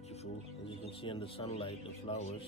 beautiful, as you can see in the sunlight, the flowers.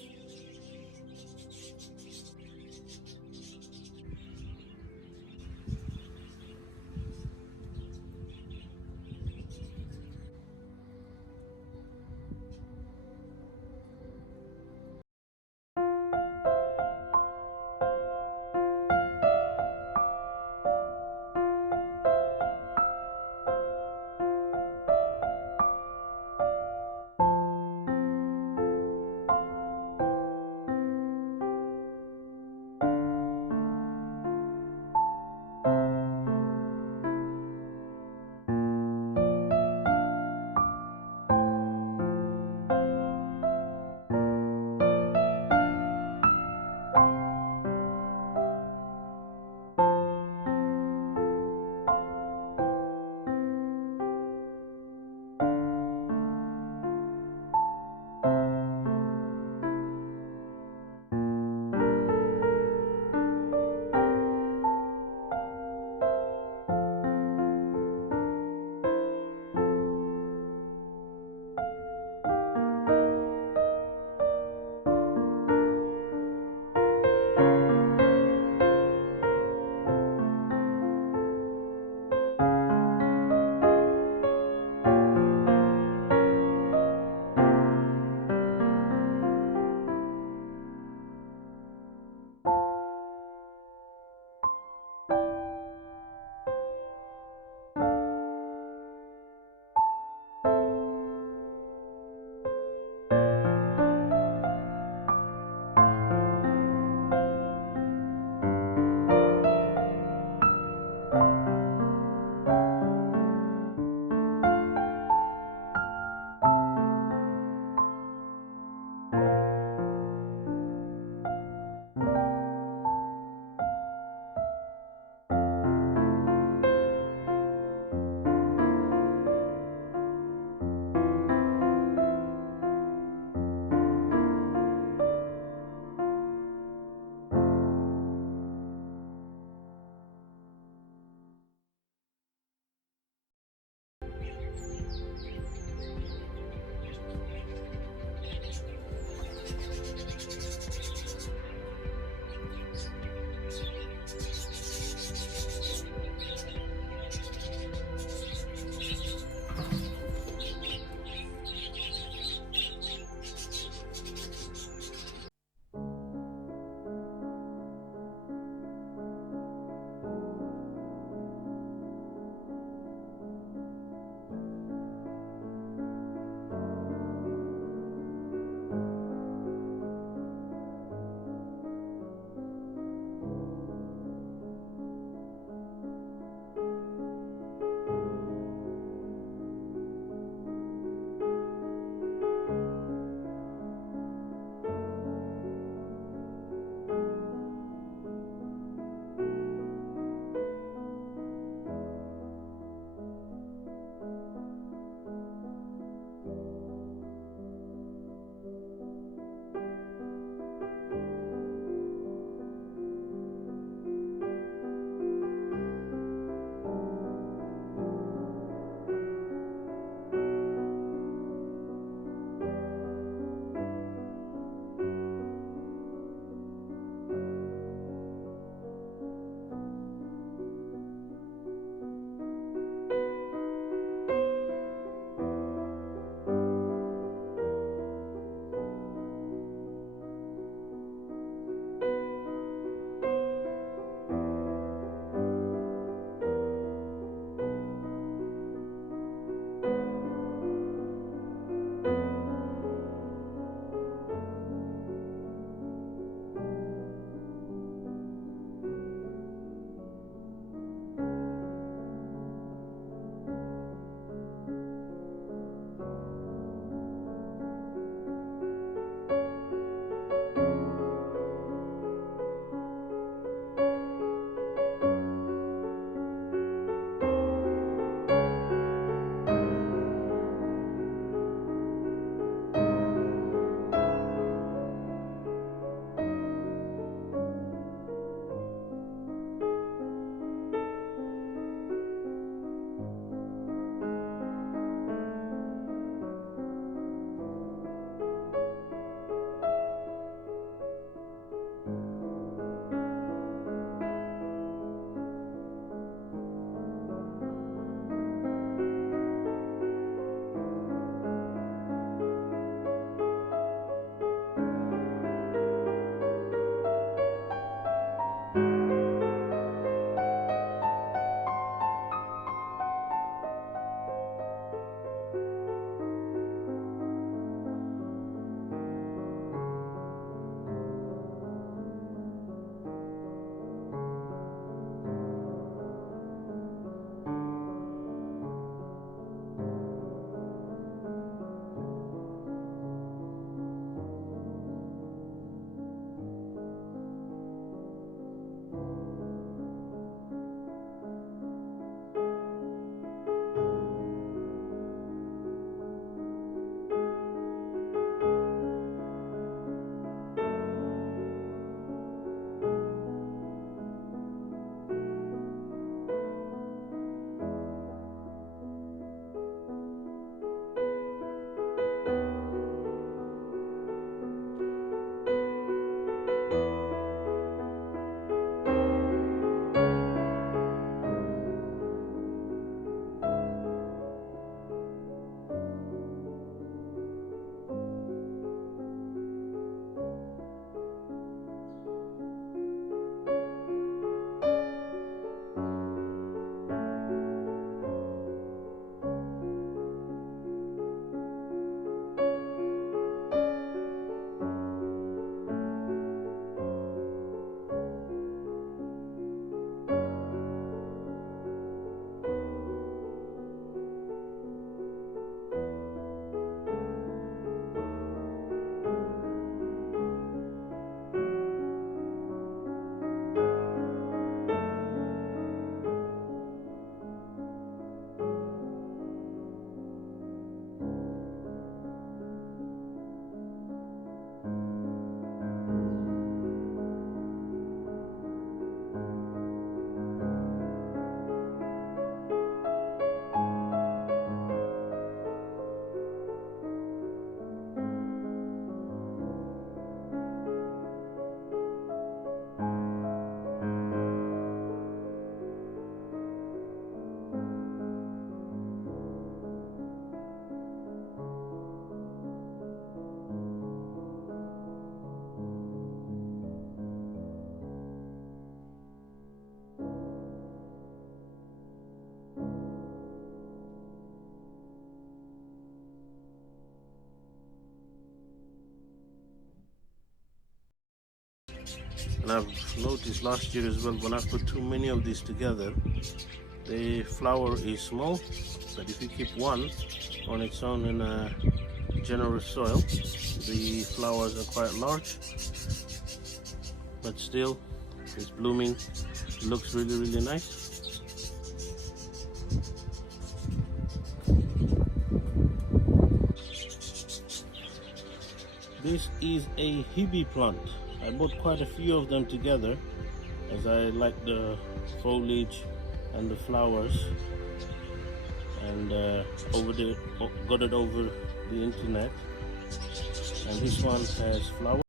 And I've noticed last year as well, when I put too many of these together, the flower is small, but if you keep one on its own in a generous soil, the flowers are quite large, but still it's blooming. It looks really nice. This is a hebe plant. I bought quite a few of them together as I like the foliage and the flowers, and got it over the internet, and this one has flowers.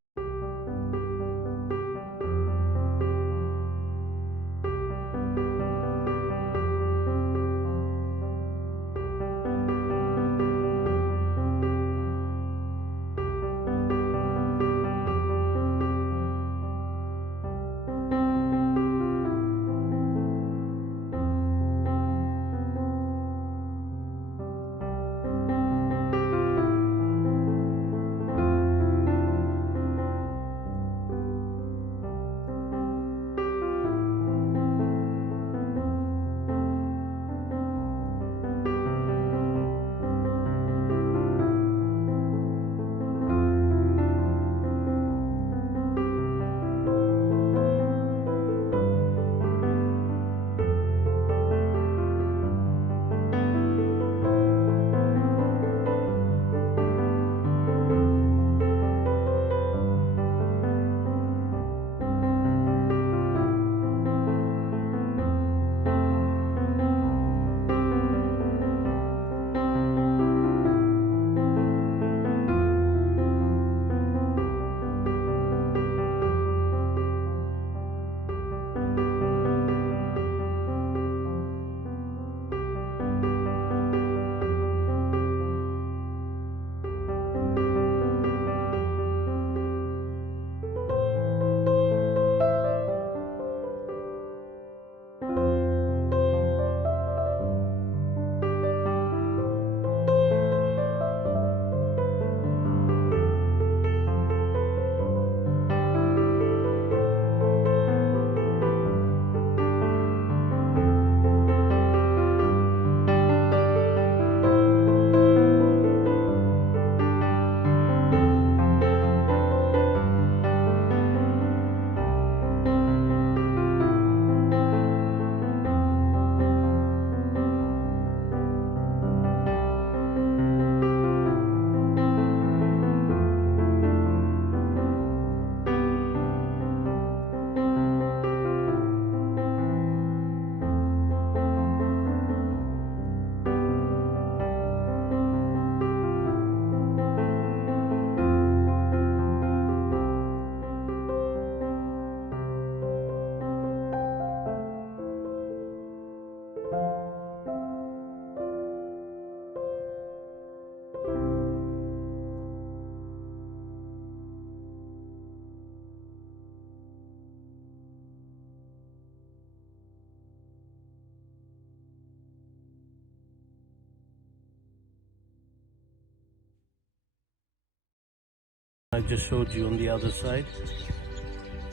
I just showed you on the other side,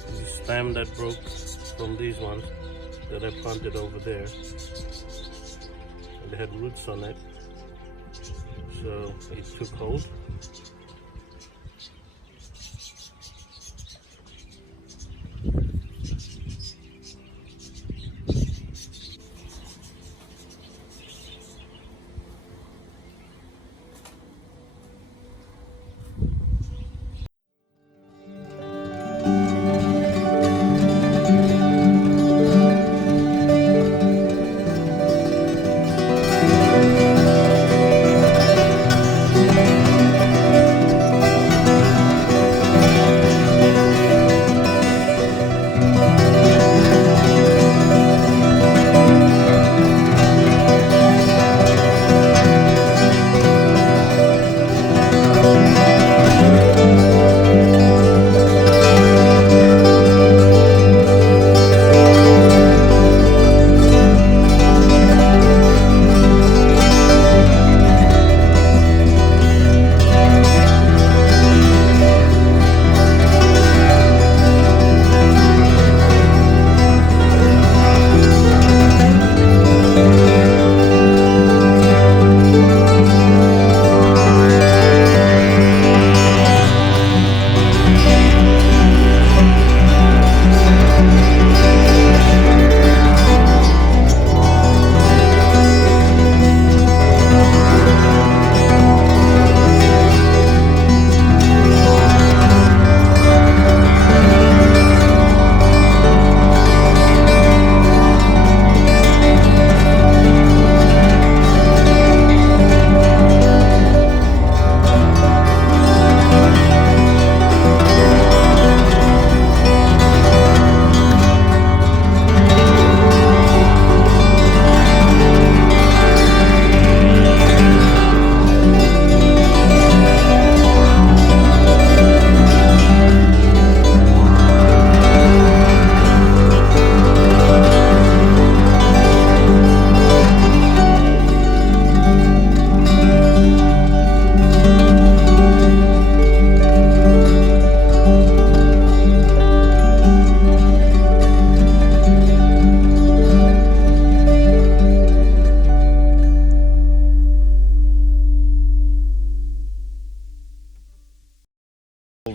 the stem that broke from these ones that I planted over there, and they had roots on it, so it took hold.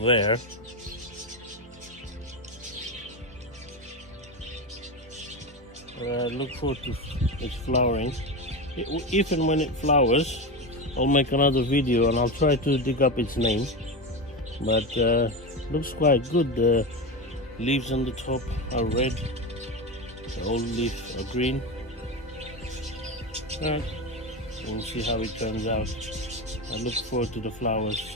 there. Look forward to its flowering. If and when it flowers, I'll make another video and I'll try to dig up its name. But looks quite good. The leaves on the top are red, the old leaves are green. We'll see how it turns out. I look forward to the flowers.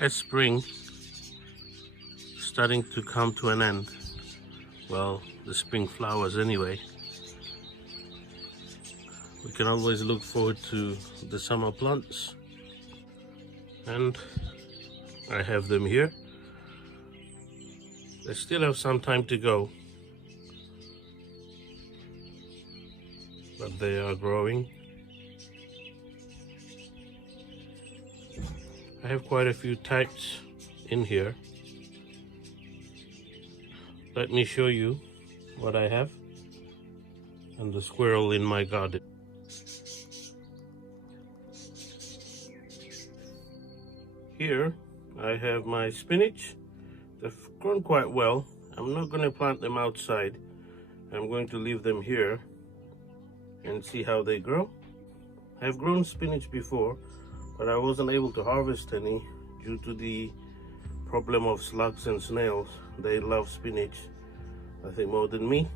As spring starting to come to an end, well, the spring flowers anyway, we can always look forward to the summer plants, and I have them here. They still have some time to go, but they are growing. I have quite a few types in here. Let me show you what I have and the squirrel in my garden. Here I have my spinach. They've grown quite well. I'm not going to plant them outside. I'm going to leave them here and see how they grow. I've grown spinach before, but I wasn't able to harvest any due to the problem of slugs and snails. They love spinach, I think, more than me.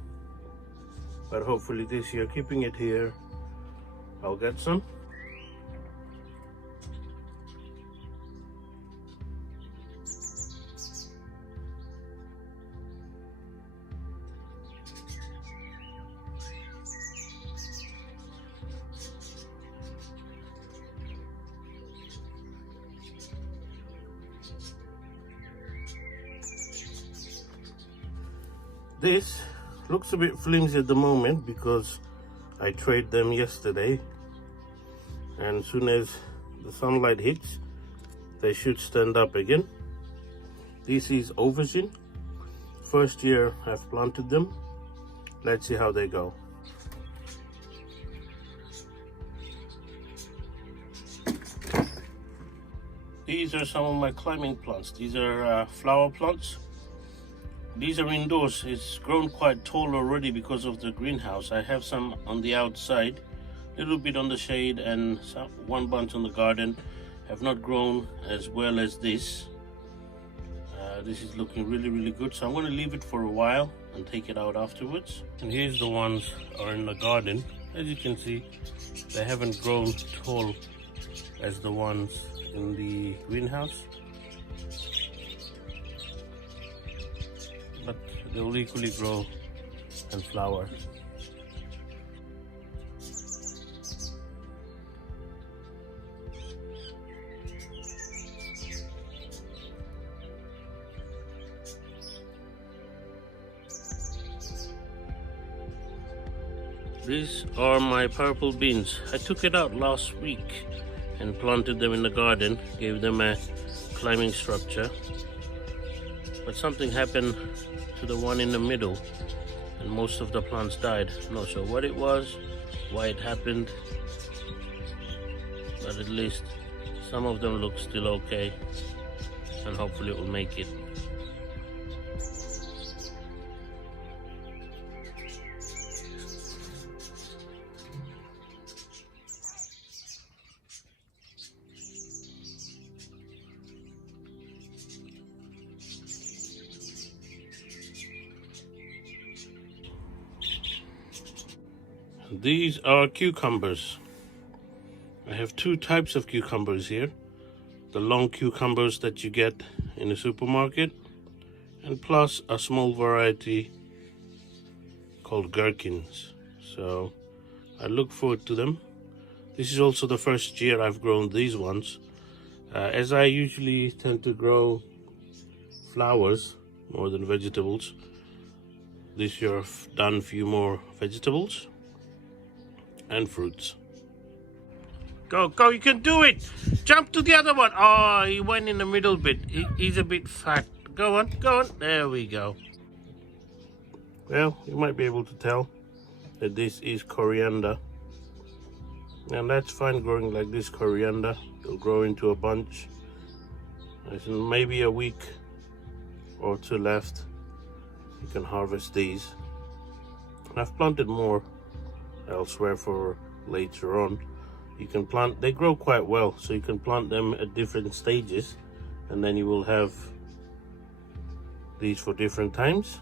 But hopefully this year, keeping it here, I'll get some. This looks a bit flimsy at the moment because I tried them yesterday, and as soon as the sunlight hits, they should stand up again. This is aubergine. First year I've planted them. Let's see how they go. These are some of my climbing plants. These are flower plants. These are indoors. It's grown quite tall already because of the greenhouse. I have some on the outside, a little bit on the shade, and one bunch on the garden. Have not grown as well as this. This is looking really good, so I'm going to leave it for a while and take it out afterwards. And here's the ones are in the garden. As you can see, they haven't grown tall as the ones in the greenhouse, but they'll equally grow and flower. These are my purple beans. I took it out last week and planted them in the garden, gave them a climbing structure. But something happened to the one in the middle and most of the plants died. I'm not sure what it was, why it happened, but at least some of them look still okay, and hopefully it will make it. These are cucumbers. I have two types of cucumbers here. The long cucumbers that you get in the supermarket, and plus a small variety called gherkins. So I look forward to them. This is also the first year I've grown these ones. As I usually tend to grow flowers more than vegetables, this year I've done a few more vegetables and fruits. Go, go, you can do it! Jump to the other one! Oh, he went in the middle bit. He's a bit fat. Go on, go on. There we go. Well, you might be able to tell that this is coriander. And that's fine growing like this coriander. It'll grow into a bunch. There's maybe a week or two left. You can harvest these. And I've planted more elsewhere for later on. You can plant, they grow quite well, so you can plant them at different stages, and then you will have these for different times.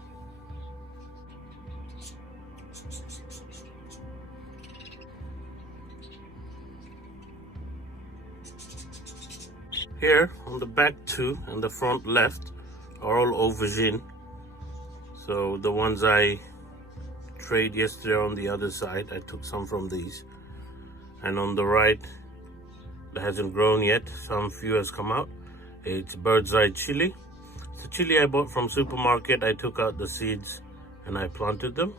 Here on the back two and the front left are all aubergine. So the ones I trade yesterday on the other side, I took some from these. And on the right, that hasn't grown yet, some few has come out. It's bird's eye chili. It's a chili I bought from supermarket. I took out the seeds and I planted them.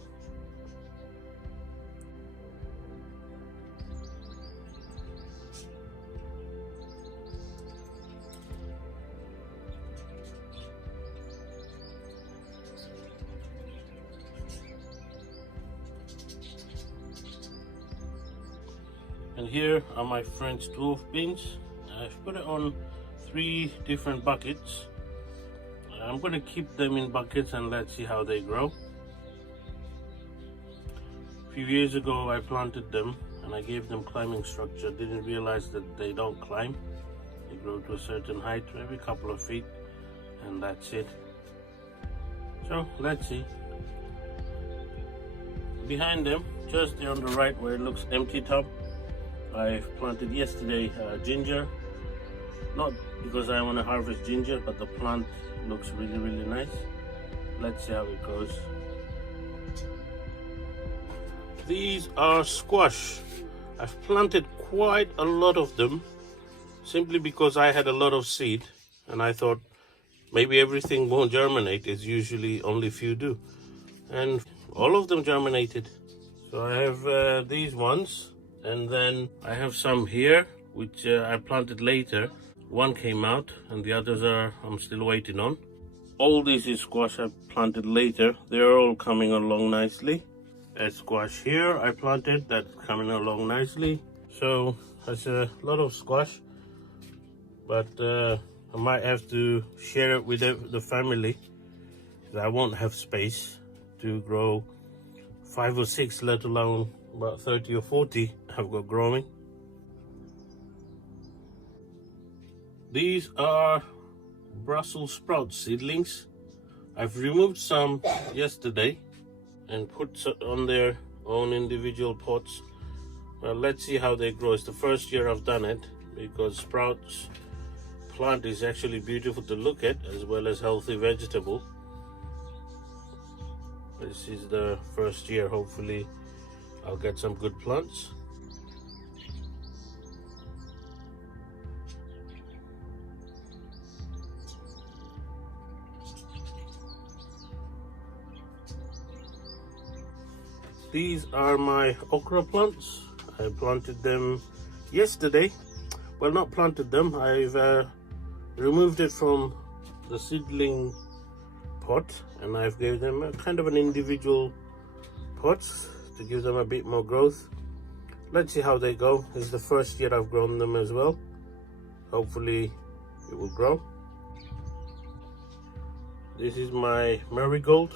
And here are my French dwarf beans. I've put it on 3 different buckets. I'm going to keep them in buckets and let's see how they grow. A few years ago I planted them and I gave them climbing structure. Didn't realize that they don't climb. They grow to a certain height, maybe a couple of feet, and that's it. So let's see. Behind them, just there on the right where it looks empty top, I've planted yesterday ginger. Not because I want to harvest ginger, but the plant looks really, really nice. Let's see how it goes. These are squash. I've planted quite a lot of them simply because I had a lot of seed and I thought maybe everything won't germinate. It's usually only few do. And all of them germinated. So I have these ones. And then I have some here, which I planted later. One came out and the others I'm still waiting on. All this is squash I planted later. They're all coming along nicely. A squash here I planted, that's coming along nicely. So there's a lot of squash, but I might have to share it with the family. I won't have space to grow 5 or 6, let alone about 30 or 40 I've got growing. These are Brussels sprout seedlings. I've removed some yesterday and put on their own individual pots. Well, let's see how they grow. It's the first year I've done it because sprouts plant is actually beautiful to look at as well as healthy vegetable. This is the first year. Hopefully I'll get some good plants. These are my okra plants. I planted them yesterday. Well, not planted them. I've removed it from the seedling pot and I've gave them a kind of an individual pots to give them a bit more growth. Let's see how they go. It's the first year I've grown them as well. Hopefully it will grow. This is my marigold.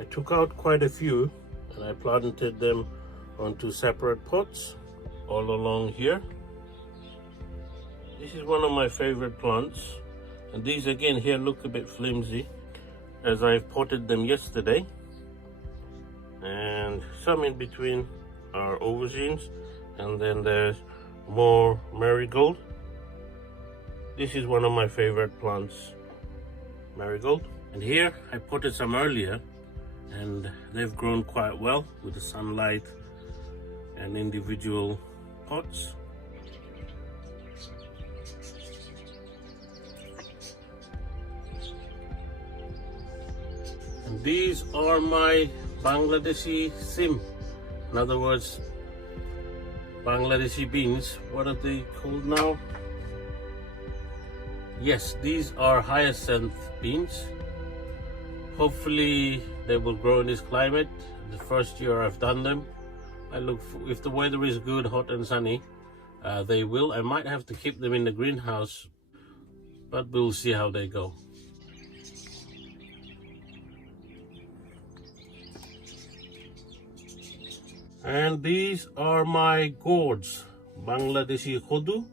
I took out quite a few and I planted them onto separate pots all along here. This is one of my favorite plants, and these again here look a bit flimsy as I've potted them yesterday, and some in between are aubergines, and then there's more marigold. This is one of my favorite plants, marigold. And here I potted some earlier, and they've grown quite well with the sunlight and individual pots. And these are my Bangladeshi sim. In other words, Bangladeshi beans. What are they called now? Yes, these are hyacinth beans. Hopefully they will grow in this climate. The first year I've done them, I look for, if the weather is good, hot and sunny, they will. I might have to keep them in the greenhouse, but we'll see how they go. And these are my gourds, Bangladeshi Hodu.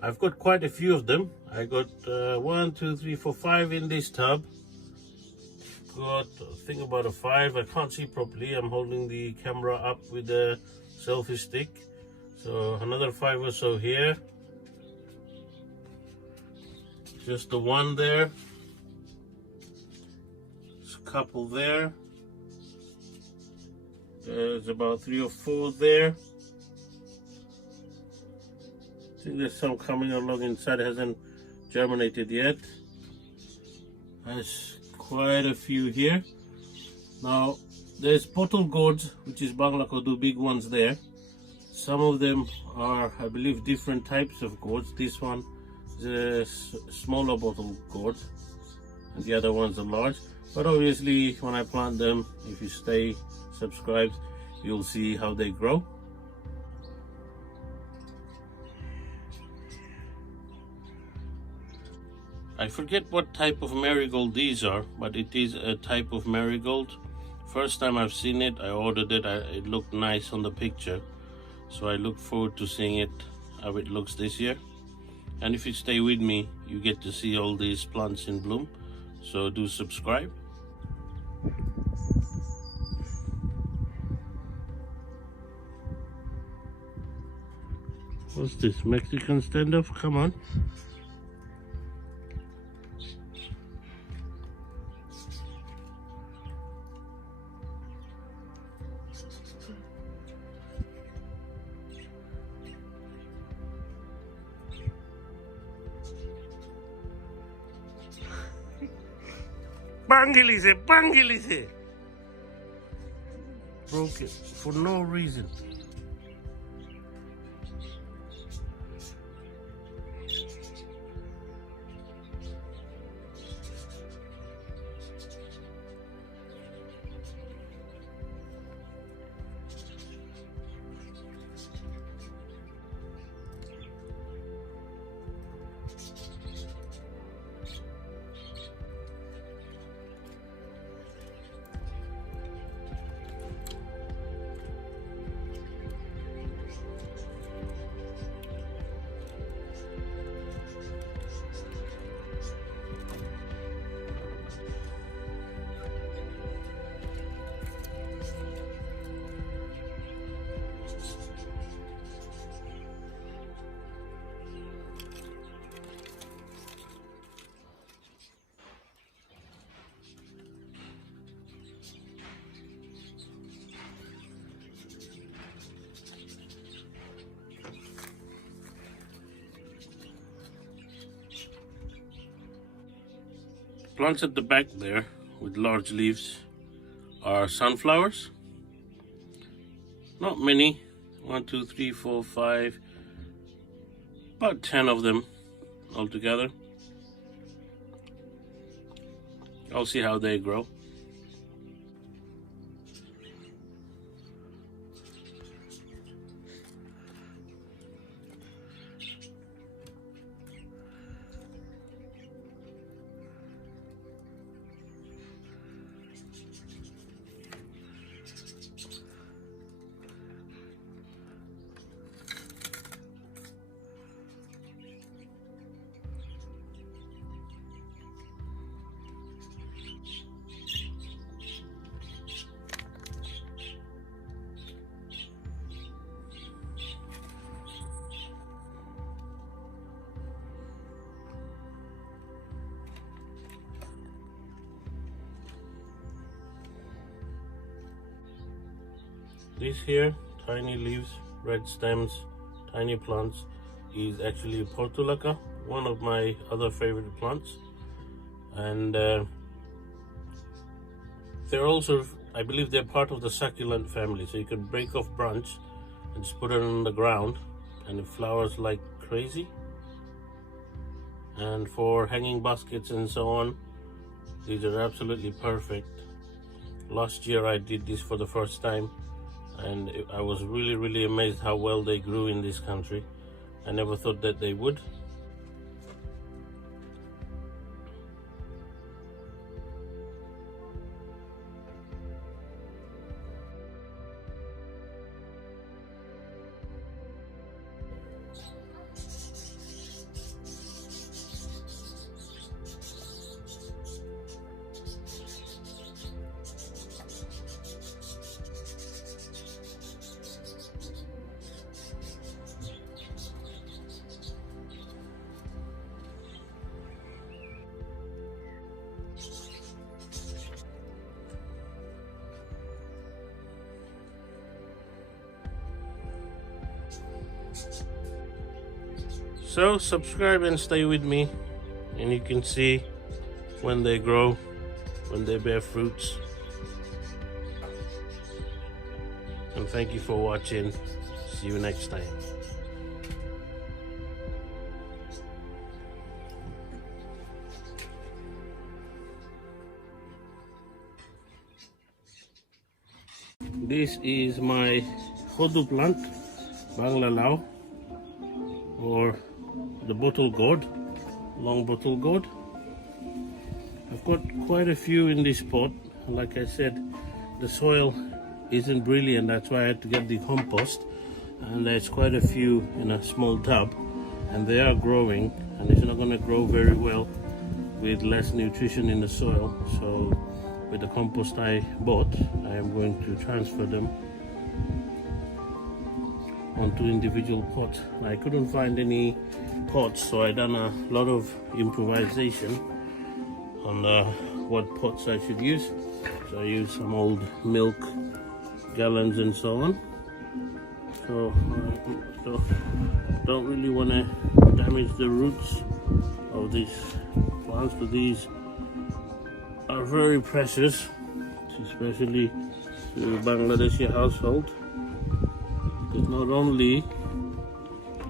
I've got quite a few of them. I got 1, 2, 3, 4, 5 in this tub. Got, I think, about a 5. I can't see properly. I'm holding the camera up with the selfie stick. So another 5 or so here. Just the one there. There's a couple there. There's about 3 or 4 there. I think there's some coming along inside. It hasn't germinated yet. There's quite a few here. Now there's bottle gourds, which is Bangla Kodu, big ones there. Some of them are, I believe, different types of gourds. This one is a smaller bottle gourd, and the other ones are large. But obviously, when I plant them, if you stay subscribed, you'll see how they grow. I forget what type of marigold these are, but it is a type of marigold. First time I've seen it, I ordered it. It looked nice on the picture, so I look forward to seeing it, how it looks this year. And if you stay with me, you get to see all these plants in bloom, so do subscribe. What's this, Mexican standoff? Come on. Bangilise, Bangilise! Broke it for no reason. Plants at the back there with large leaves are sunflowers. Not many, 1, 2, 3, 4, 5, about 10 of them altogether. I'll see how they grow. This here, tiny leaves, red stems, tiny plants, is actually Portulaca, one of my other favorite plants. And they're also, I believe they're part of the succulent family, so you can break off branch and just put it on the ground and it flowers like crazy. And for hanging baskets and so on, these are absolutely perfect. Last year I did this for the first time, and I was really amazed how well they grew in this country. I never thought that they would. So subscribe and stay with me, and you can see when they grow, when they bear fruits. And thank you for watching. See you next time. This is my hodu plant, Bangla Lao, or the bottle gourd, long bottle gourd. I've got quite a few in this pot. Like I said, the soil isn't brilliant, that's why I had to get the compost, and there's quite a few in a small tub, and they are growing, and it's not going to grow very well with less nutrition in the soil. So with the compost I bought, I am going to transfer them onto individual pots. I couldn't find any pots, so I done a lot of improvisation on what pots I should use. So I used some old milk gallons and so on. So don't really want to damage the roots of these plants, but these are very precious, especially to Bangladeshi household. Because not only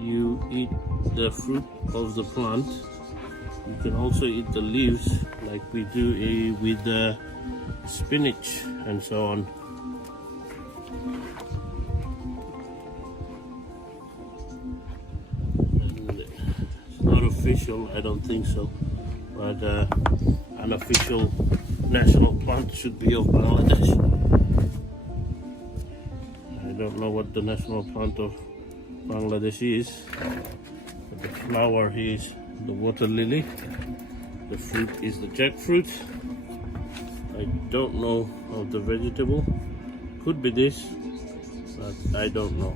you eat the fruit of the plant, you can also eat the leaves like we do with the spinach and so on. And it's not official, I don't think so, but an official national plant should be of Bangladesh. I don't know what the national plant of Bangladesh is, but the flower is the water lily, the fruit is the jackfruit. I don't know of the vegetable, could be this, but I don't know.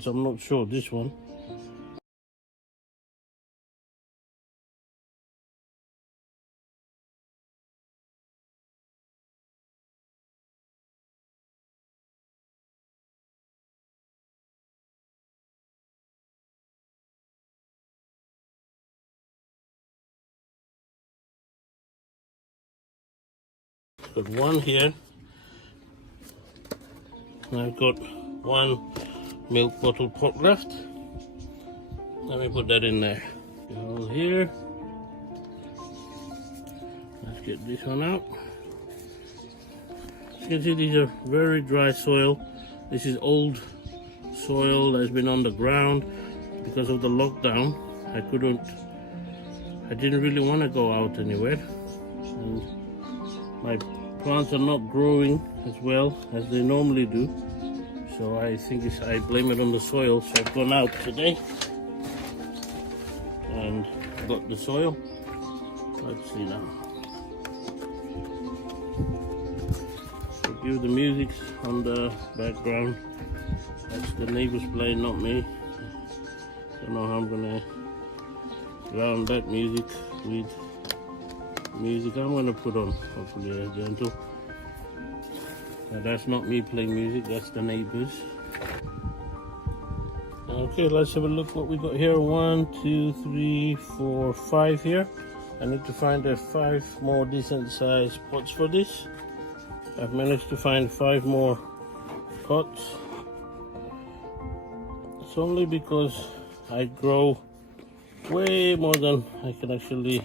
So I'm not sure this one. Got one here. And I've got one milk bottle pot left. Let me put that in there. All here. Let's get this one out. As you can see, these are very dry soil. This is old soil that's been on the ground because of the lockdown. I didn't really want to go out anywhere. And my plants are not growing as well as they normally do. So I think I blame it on the soil. So I've gone out today and got the soil. Let's see now. Forgive the music on the background. That's the neighbors playing, not me. Don't know how I'm gonna drown that music with music I'm gonna put on. Hopefully they're gentle. Now that's not me playing music, that's the neighbors. Okay, let's have a look what we got here. 1, 2, 3, 4, 5 here. I need to find 5 more decent sized pots for this. I've managed to find 5 more pots. It's only because I grow way more than I can actually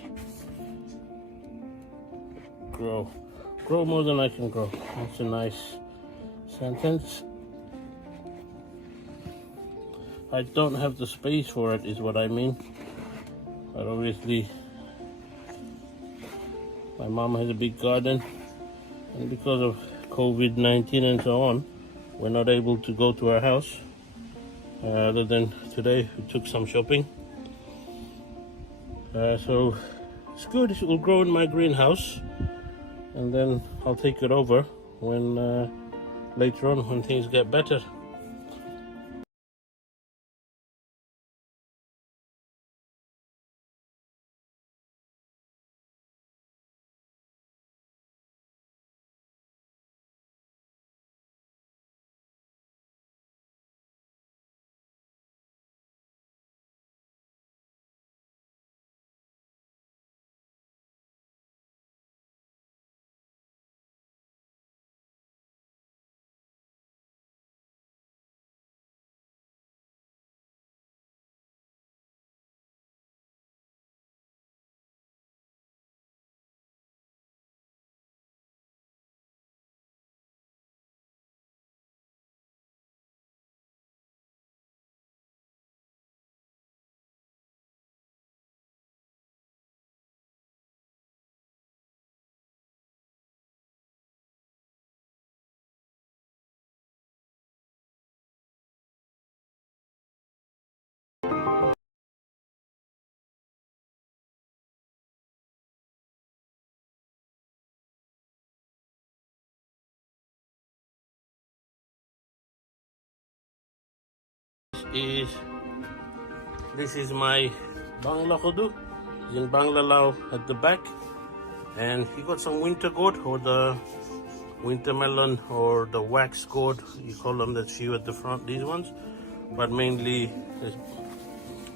grow. Grow more than I can grow. That's a nice sentence. I don't have the space for it is what I mean. But obviously my mom has a big garden, and because of COVID-19 and so on, we're not able to go to our house. Other than today, we took some shopping. So it's good. It will grow in my greenhouse, and then I'll take it over when later on when things get better. This is my Bangla Khudu. It's in Banglalao at the back, and he got some winter gourd, or the winter melon, or the wax gourd. You call them, that few at the front, these ones, but mainly the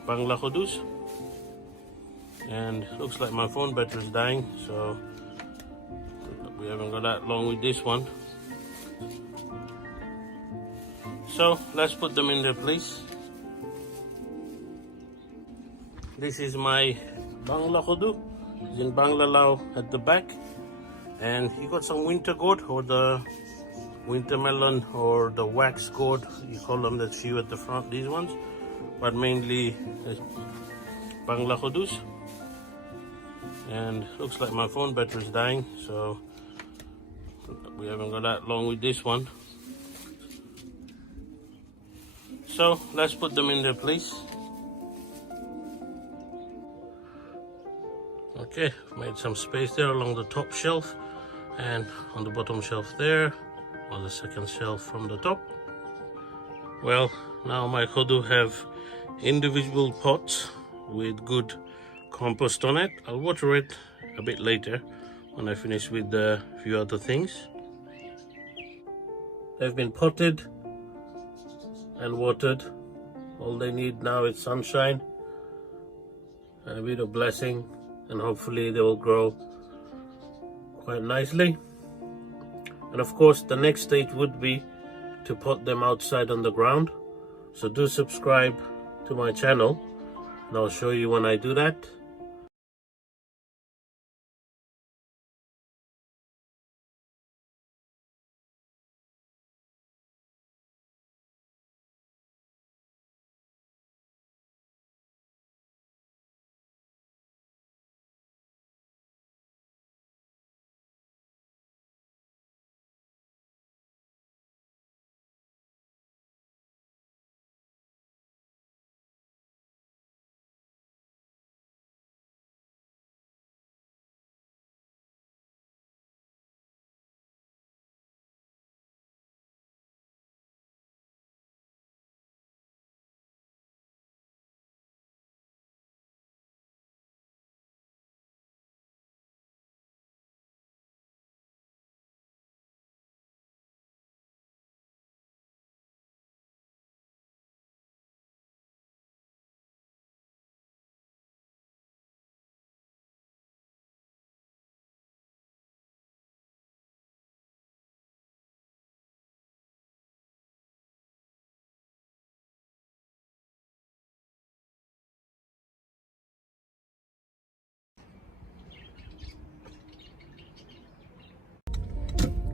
Bangla Khudus. And looks like my phone battery is dying, so we haven't got that long with this one. So let's put them in their place. This is my Bangla Khudu. It's in Banglalao at the back, and he got some winter gourd, or the winter melon, or the wax gourd. You call them, that few at the front, these ones, but mainly the Bangla Khudus. And looks like my phone battery is dying, so we haven't got that long with this one. So let's put them in their place. Okay, made some space there along the top shelf, and on the bottom shelf there, on the second shelf from the top. Well, now my hodu have individual pots with good compost on it. I'll water it a bit later when I finish with a few other things. They've been potted and watered. All they need now is sunshine and a bit of blessing, and hopefully they will grow quite nicely. And of course, the next stage would be to pot them outside on the ground. So do subscribe to my channel and I'll show you when I do that.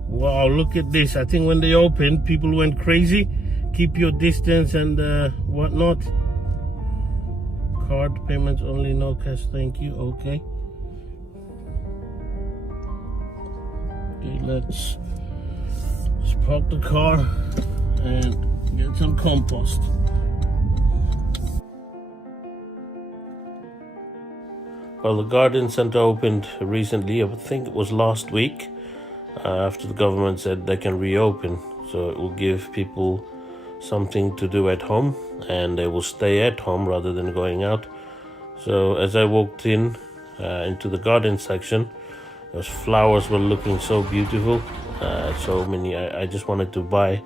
Wow, look at this. I think when they opened, people went crazy. Keep your distance and whatnot. Card payments only, no cash, thank you. Okay. Okay, let's park the car and get some compost. Well, the garden center opened recently. I think it was last week, after the government said they can reopen. So it will give people something to do at home and they will stay at home rather than going out. So as I walked into the garden section, those flowers were looking so beautiful. So many. I just wanted to buy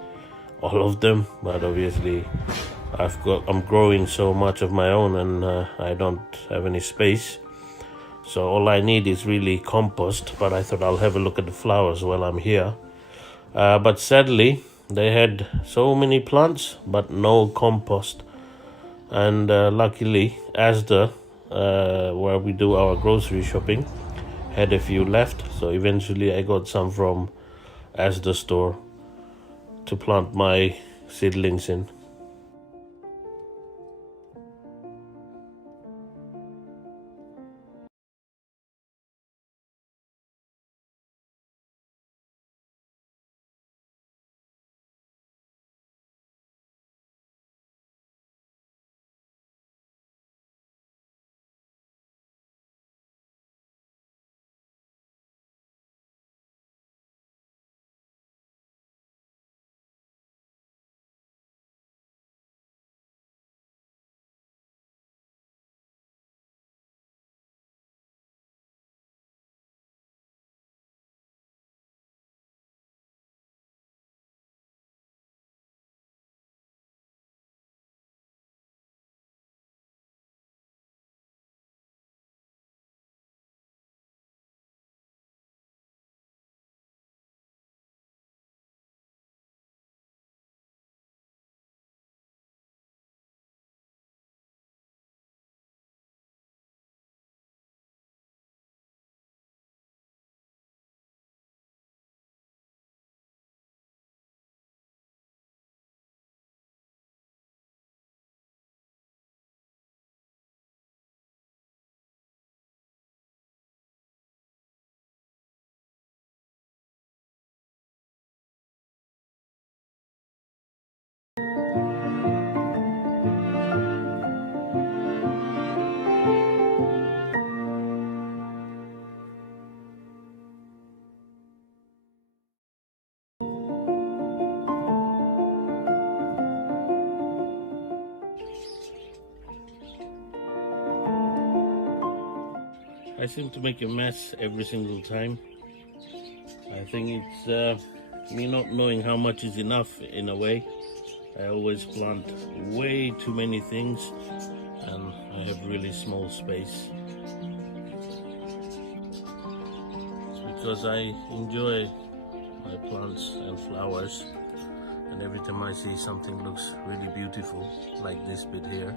all of them, but obviously I'm growing so much of my own and I don't have any space. So all I need is really compost, but I thought I'll have a look at the flowers while I'm here. But sadly, they had so many plants, but no compost. And luckily, Asda, where we do our grocery shopping, had a few left. So eventually I got some from Asda store to plant my seedlings in. I seem to make a mess every single time. I think it's me not knowing how much is enough in a way. I always plant way too many things and I have really small space. It's because I enjoy my plants and flowers, and every time I see something looks really beautiful, like this bit here,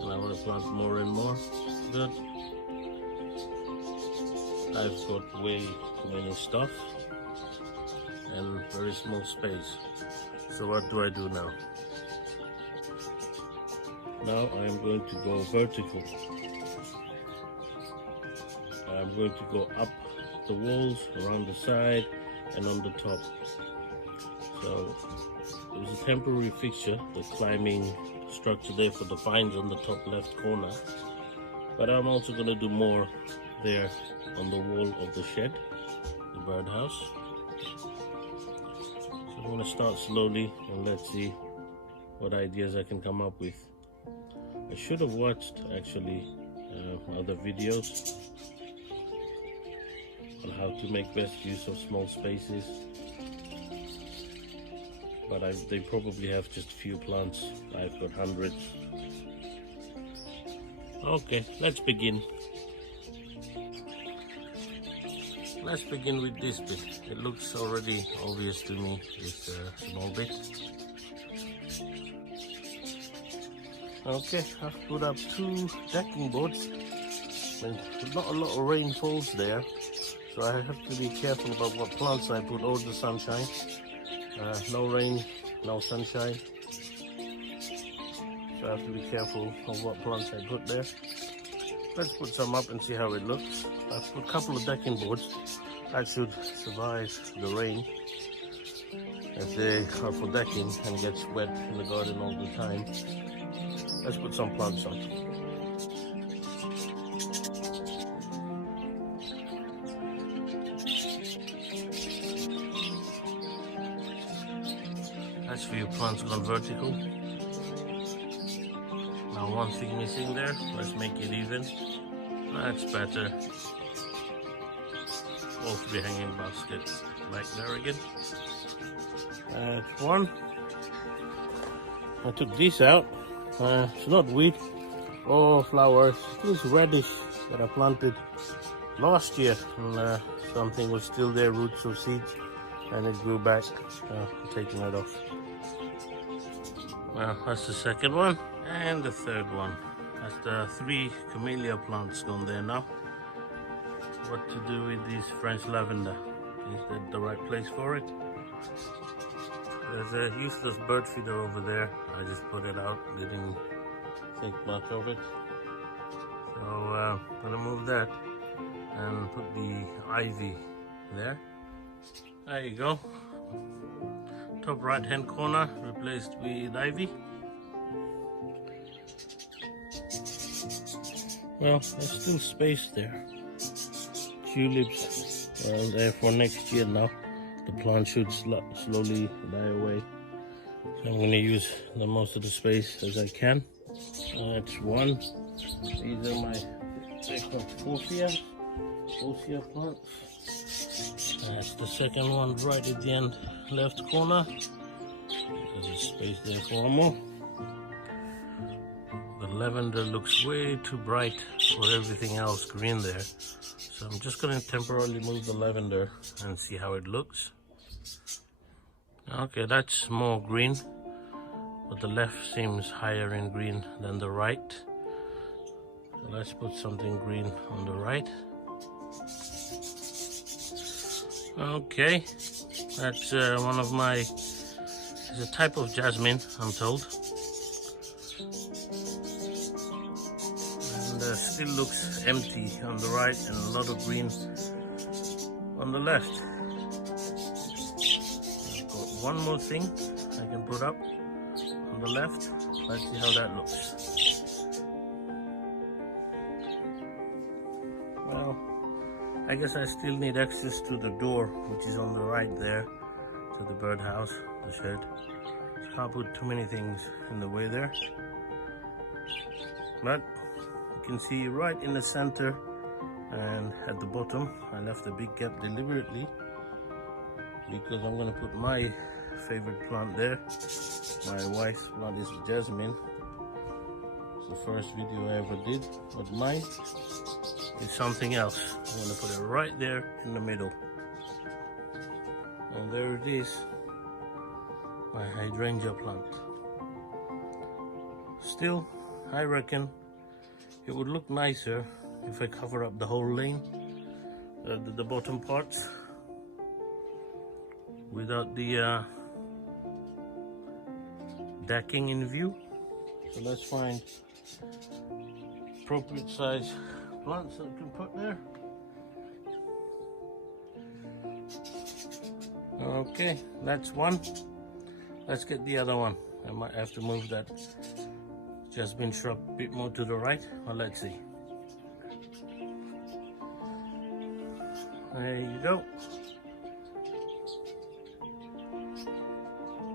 and I want to plant more and more, but I've got way too many stuff and very small space. So what do I do now? Now I'm going to go vertical. I'm going to go up the walls, around the side and on the top. So there's a temporary fixture, the climbing structure there for the vines on the top left corner. But I'm also going to do more there on the wall of the shed, the birdhouse. So I'm going to start slowly and let's see what ideas I can come up with. I should have watched actually other videos on how to make best use of small spaces, but they probably have just few plants. I've got hundreds. Okay, let's begin. Let's begin with this bit. It looks already obvious to me, this small bit. Okay, I've put up 2 decking boards. And not a lot of rain falls there, so I have to be careful about what plants I put over the sunshine. No rain, no sunshine. So I have to be careful of what plants I put there. Let's put some up and see how it looks. I've put a couple of decking boards that should survive the rain if they are for decking and gets wet in the garden all the time. Let's put some plants on. That's a few plants gone vertical. Now one thing missing there, let's make it even. That's better. All 3 hanging baskets back there again. That's one. I took this out. It's not weed or flowers. It's radish that I planted last year, and something was still there, roots or seeds, and it grew back. I'm taking it off. Well, that's the second one, and the third one. That's the 3 camellia plants gone there now. What to do with this French lavender? Is that the right place for it? There's a useless bird feeder over there. I just put it out, didn't think much of it. So I'm gonna move that and put the ivy there. There you go. Top right hand corner replaced with ivy. Well, there's still space there. Tulips are there for next year now. The plant should slowly die away. So I'm going to use the most of the space as I can. That's one. These are my Fuchsia plants. That's the second one right at the end left corner. There's space there for more. The lavender looks way too bright for everything else green there. So I'm just going to temporarily move the lavender and see how it looks. Okay, that's more green, but the left seems higher in green than the right. So let's put something green on the right. Okay, that's one of my, it's a type of jasmine, I'm told. And still looks empty on the right and a lot of green on the left. I've got one more thing I can put up on the left. Let's see how that looks. Well, I guess I still need access to the door, which is on the right there, to the birdhouse, the shed. So can't put too many things in the way there. But can see right in the center and at the bottom I left a big gap deliberately because I'm going to put my favorite plant there. My wife's plant is jasmine. It's the first video I ever did, but mine is something else. I'm going to put it right there in the middle. And there it is, my hydrangea plant. Still, I reckon it would look nicer if I cover up the whole lane, the bottom parts, without the decking in view. So let's find appropriate size plants that we can put there. Okay, that's one. Let's get the other one. I might have to move that jasmine shrub a bit more to the right. Well, let's see. There you go.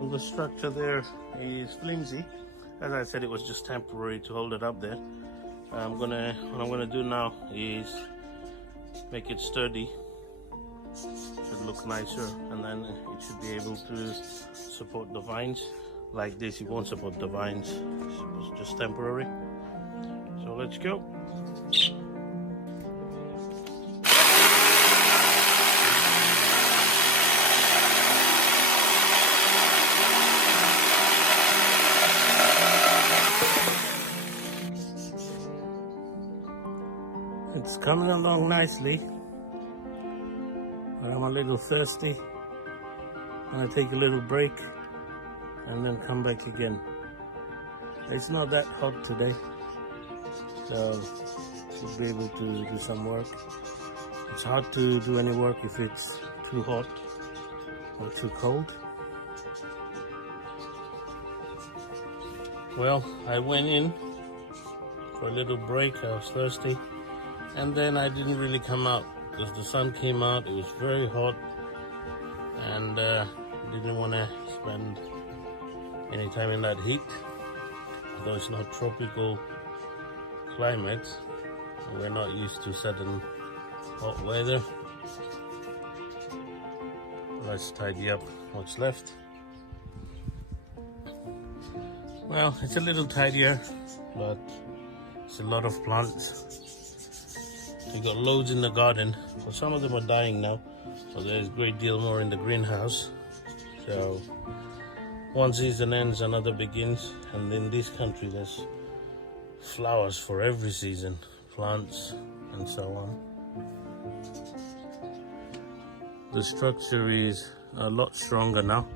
The structure there is flimsy. As I said, it was just temporary to hold it up there. What I'm gonna do now is make it sturdy. Should look nicer, and then it should be able to support the vines. Like this, it won't support the vines. It's just temporary. So let's go. It's coming along nicely, but I'm a little thirsty. I'm gonna take a little break and then come back again. It's not that hot today, so should be able to do some work. It's hard to do any work if it's too hot or too cold. Well, I went in for a little break. I was thirsty. And then I didn't really come out because the sun came out. It was very hot, and didn't want to spend any time in that heat. Though it's not tropical climate, we're not used to sudden hot weather. Let's tidy up what's left. Well, it's a little tidier, but it's a lot of plants. We got loads in the garden, but some of them are dying now, so there's a great deal more in the greenhouse. So one season ends, another begins, and in this country there's flowers for every season, plants and so on. The structure is a lot stronger now.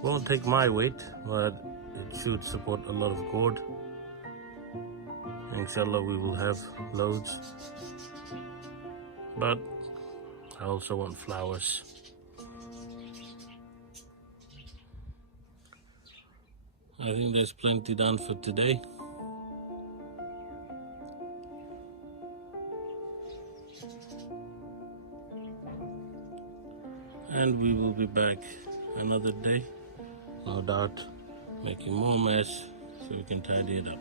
Won't take my weight, but it should support a lot of gourd. Inshallah, we will have loads, but I also want flowers. I think there's plenty done for today. And we will be back another day, no doubt, making more mess so we can tidy it up.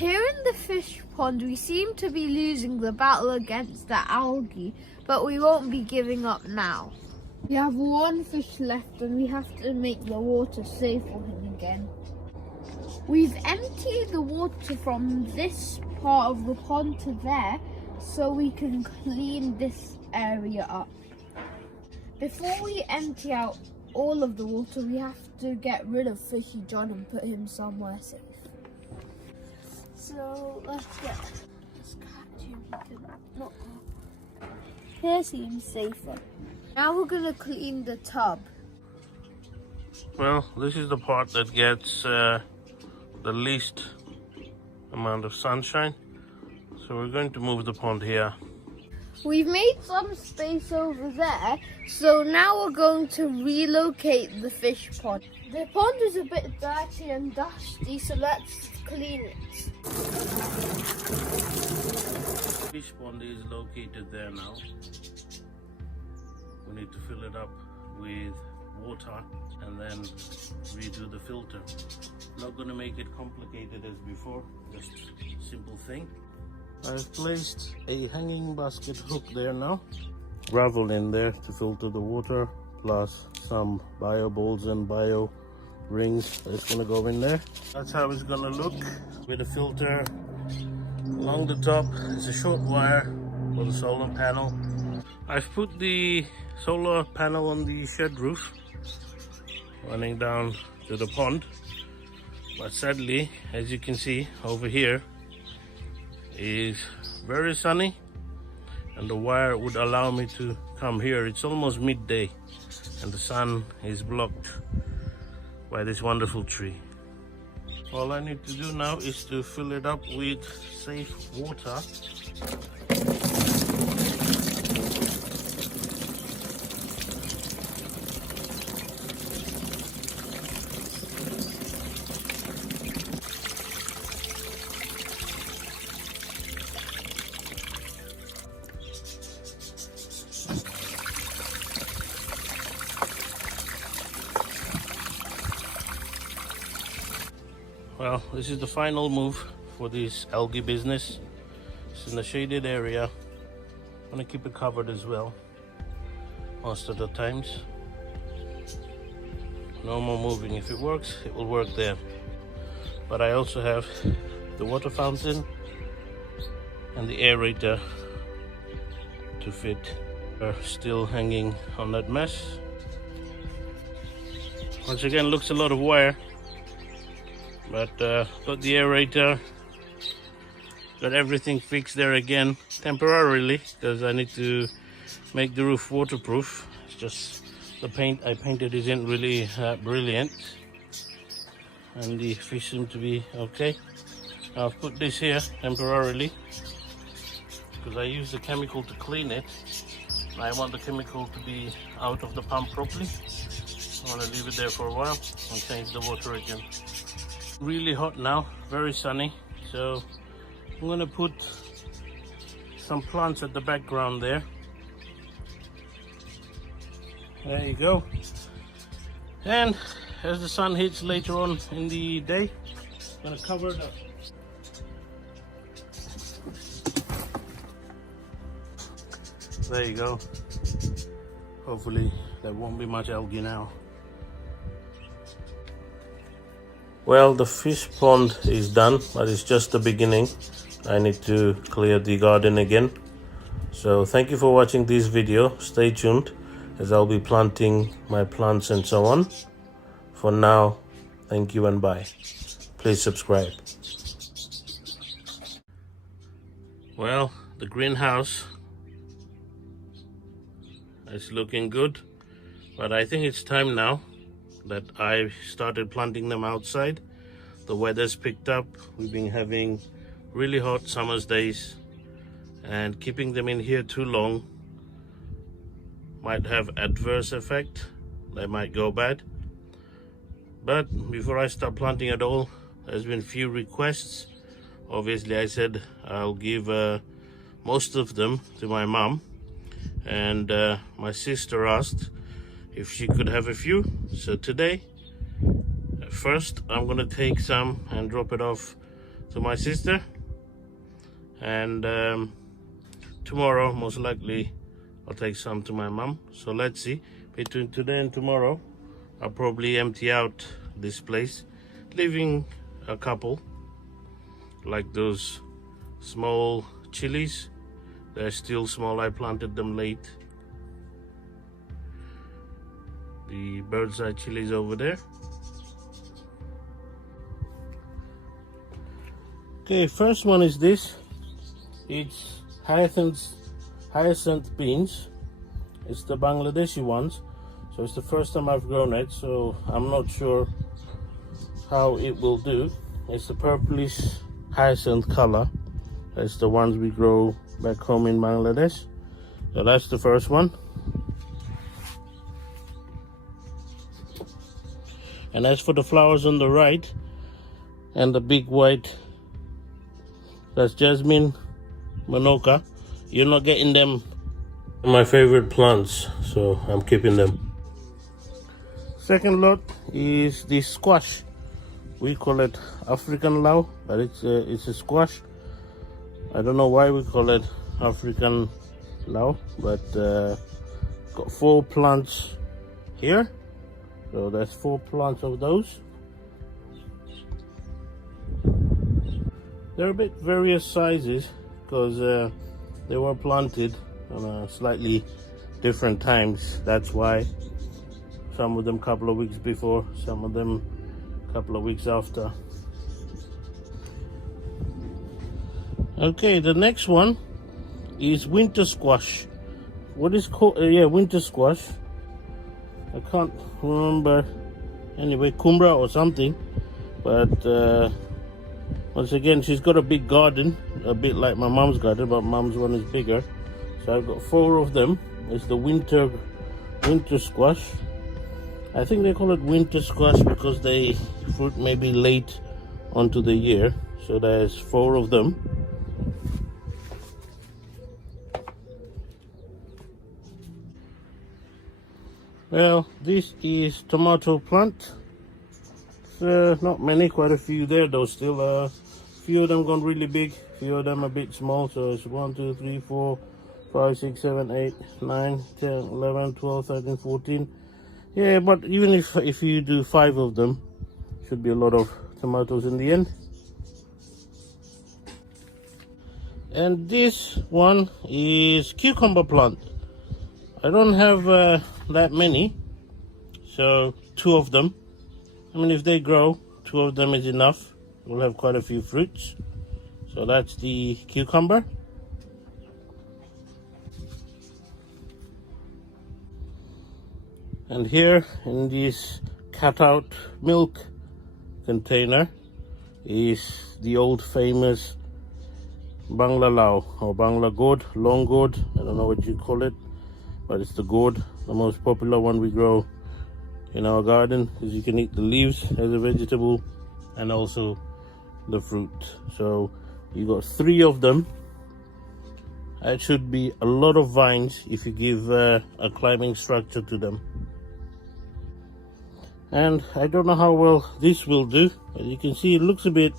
Here in the fish pond, we seem to be losing the battle against the algae, but we won't be giving up now. We have one fish left and we have to make the water safe for him again. We've emptied the water from this part of the pond to there so we can clean this area up. Before we empty out all of the water, we have to get rid of Fishy John and put him somewhere safe. So let's catch him. Here seems safer. Now we're gonna clean the tub. Well, this is the part that gets the least amount of sunshine. So we're going to move the pond here. We've made some space over there, so now we're going to relocate the fish pond. The pond is a bit dirty and dusty, so let's clean it. Fish pond is located there now. We need to fill it up with water and then redo the filter. Not going to make it complicated as before, just a simple thing. I've placed a hanging basket hook there now. Gravel in there to filter the water, plus some bio bowls and bio rings that's going to go in there. That's how it's going to look with a filter along the top. It's a short wire for the solar panel. I've put the solar panel on the shed roof running down to the pond, but sadly, as you can see over here, is very sunny and the wire would allow me to come here. It's almost midday and the sun is blocked by this wonderful tree. All I need to do now is to fill it up with safe water. Well, this is the final move for this algae business. It's in a shaded area. I'm gonna keep it covered as well most of the times. No more moving. If it works, it will work there. But I also have the water fountain and the aerator to fit. Are still hanging on that mesh. Once again, looks a lot of wire. But got the aerator, got everything fixed there again temporarily because I need to make the roof waterproof. It's just the paint I painted isn't really brilliant and the fish seem to be okay. Now I've put this here temporarily because I use the chemical to clean it. I want the chemical to be out of the pump properly. I want to leave it there for a while and change the water again. Really hot now, very sunny, so I'm gonna put some plants at the background there. There you go. And as the sun hits later on in the day, I'm gonna cover it up. There you go. Hopefully there won't be much algae now. Well, the fish pond is done, but it's just the beginning. I need to clear the garden again. So thank you for watching this video. Stay tuned as I'll be planting my plants and so on. For now, thank you and bye. Please subscribe. Well, the greenhouse is looking good, but I think it's time now that I started planting them outside. The weather's picked up. We've been having really hot summer's days, and keeping them in here too long might have adverse effect. They might go bad. But before I start planting at all, there's been few requests. Obviously I said I'll give most of them to my mom, and my sister asked if she could have a few. So today, first I'm gonna take some and drop it off to my sister, and tomorrow most likely I'll take some to my mom. So let's see, between today and tomorrow I'll probably empty out this place, leaving a couple like those small chilies. They're still small, I planted them late. The bird's eye chilies over there. Okay, first one is this. It's hyacinth beans. It's the Bangladeshi ones. So it's the first time I've grown it, so I'm not sure how it will do. It's the purplish hyacinth color. That's the ones we grow back home in Bangladesh. So that's the first one. And as for the flowers on the right and the big white, that's Jasmine Monoka. You're not getting them. My favorite plants, so I'm keeping them. Second lot is the squash. We call it African lau, but it's a squash. I don't know why we call it African lau, but got 4 plants here. So there's 4 plants of those. They're a bit various sizes because they were planted on slightly different times. That's why some of them a couple of weeks before, some of them a couple of weeks after. Okay, the next one is winter squash. What is called? Yeah, winter squash. I can't remember. Anyway, kumbra or something. But once again, she's got a big garden, a bit like my mom's garden, but mom's one is bigger. So I've got 4 of them. It's the winter squash. I think they call it winter squash because they fruit maybe late onto the year. So there's 4 of them. Well, this is tomato plant. Not many, quite a few there though still. A few of them gone really big, few of them a bit small. So it's 1, 2, 3, 4, 5, 6, 7, 8, 9, 10, 11, 12, 13, 14. Yeah, but even if you do 5 of them, should be a lot of tomatoes in the end. And this one is cucumber plant. I don't have that many, so 2 of them. I mean, if they grow, 2 of them is enough. We'll have quite a few fruits. So that's the cucumber. And here in this cutout milk container is the old famous Bangla lau or Bangla gourd, long gourd. I don't know what you call it, but it's the gourd, the most popular one we grow in our garden, because you can eat the leaves as a vegetable and also the fruit. So you got 3 of them. That should be a lot of vines if you give a climbing structure to them. And I don't know how well this will do, but you can see it looks a bit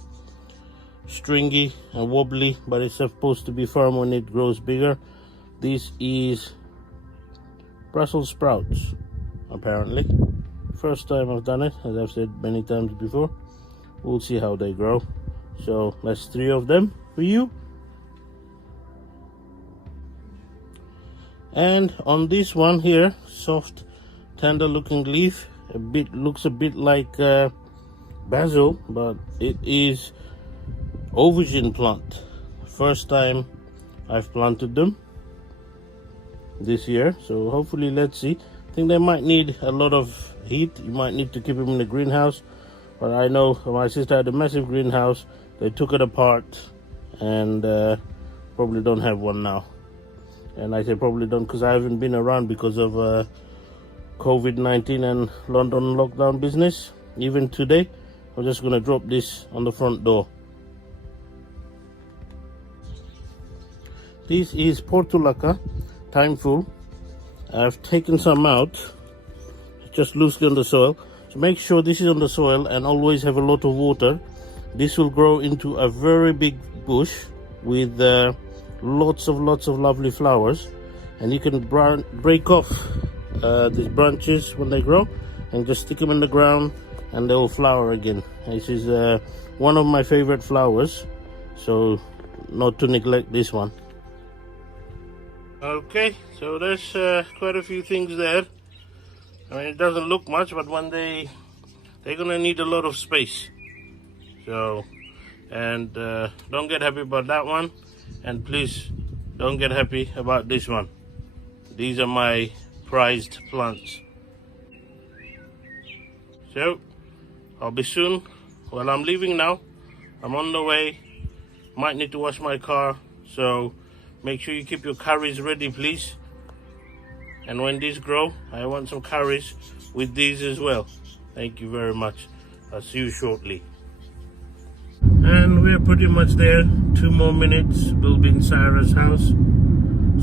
stringy and wobbly, but it's supposed to be firm when it grows bigger. This is Brussels sprouts, apparently. First time I've done it, as I've said many times before. We'll see how they grow. So that's 3 of them for you. And on this one here, soft, tender looking leaf, looks a bit like basil, but it is aubergine plant. First time I've planted them this year, so hopefully, let's see. I think they might need a lot of heat. You might need to keep them in the greenhouse, but I know my sister had a massive greenhouse. They took it apart and probably don't have one now. And I say probably don't because I haven't been around because of COVID-19 and London lockdown business. Even today, I'm just going to drop this on the front door. This is Portulaca, Timeful. I've taken some out, just loosely on the soil. So make sure this is on the soil and always have a lot of water this will grow into a very big bush with lots of lovely flowers, and you can break off these branches when they grow and just stick them in the ground and they will flower again. This is one of my favorite flowers, so not to neglect this one. Okay, so there's quite a few things there. I mean, it doesn't look much, but one day they're gonna need a lot of space. So, and don't get happy about that one, and please don't get happy about this one. These are my prized plants. So I'll be soon. Well, I'm leaving now. I'm on the way. Might need to wash my car, so make sure you keep your curries ready, please. And when these grow, I want some curries with these as well. Thank you very much. I'll see you shortly. And we're pretty much there. 2 more minutes. We'll be in Sarah's house.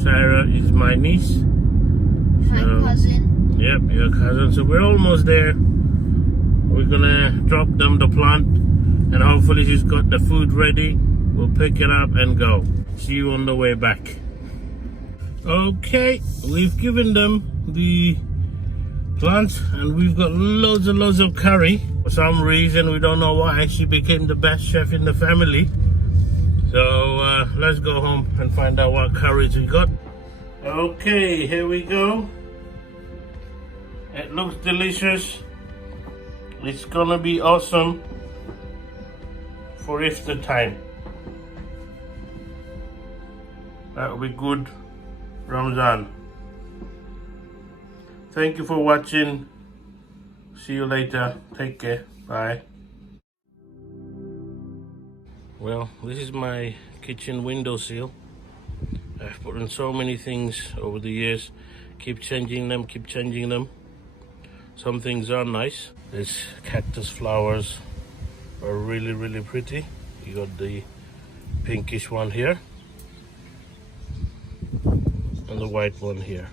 Sarah is my niece. My cousin. Yep, your cousin. So we're almost there. We're gonna drop them the plant, and hopefully she's got the food ready. We'll pick it up and go. See you on the way back. Okay, we've given them the plants and we've got loads and loads of curry. For some reason, we don't know why, she became the best chef in the family. So let's go home and find out what curries we got. Okay, here we go. It looks delicious. It's gonna be awesome for Iftar time. That will be good Ramzan. Thank you for watching. See you later. Take care. Bye. Well, this is my kitchen windowsill. I've put in so many things over the years. Keep changing them. Some things are nice. These cactus flowers are really pretty. You got the pinkish one here and the white one here.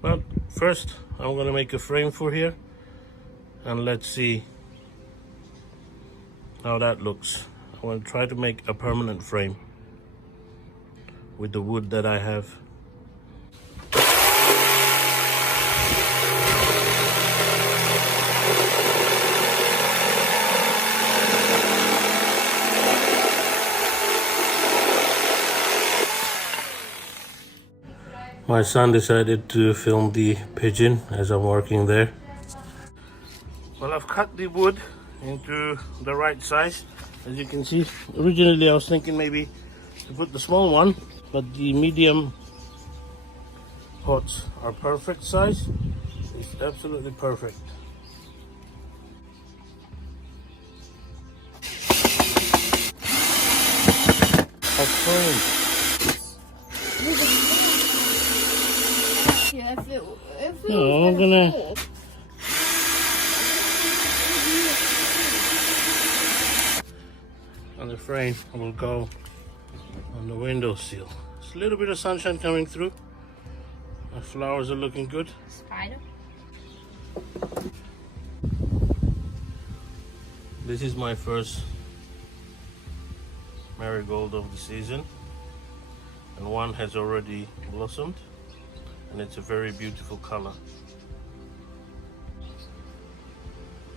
But first I'm gonna make a frame for here, and let's see how that looks. I want to try to make a permanent frame with the wood that I have. My son decided to film the pigeon as I'm working there. Well, I've cut the wood into the right size. As you can see, originally I was thinking maybe to put the small one, but the medium pots are perfect size. It's absolutely perfect. I'm gonna on the frame will go on the windowsill. There's a little bit of sunshine coming through. The flowers are looking good. Spider. This is my first marigold of the season, and one has already blossomed, and it's a very beautiful color.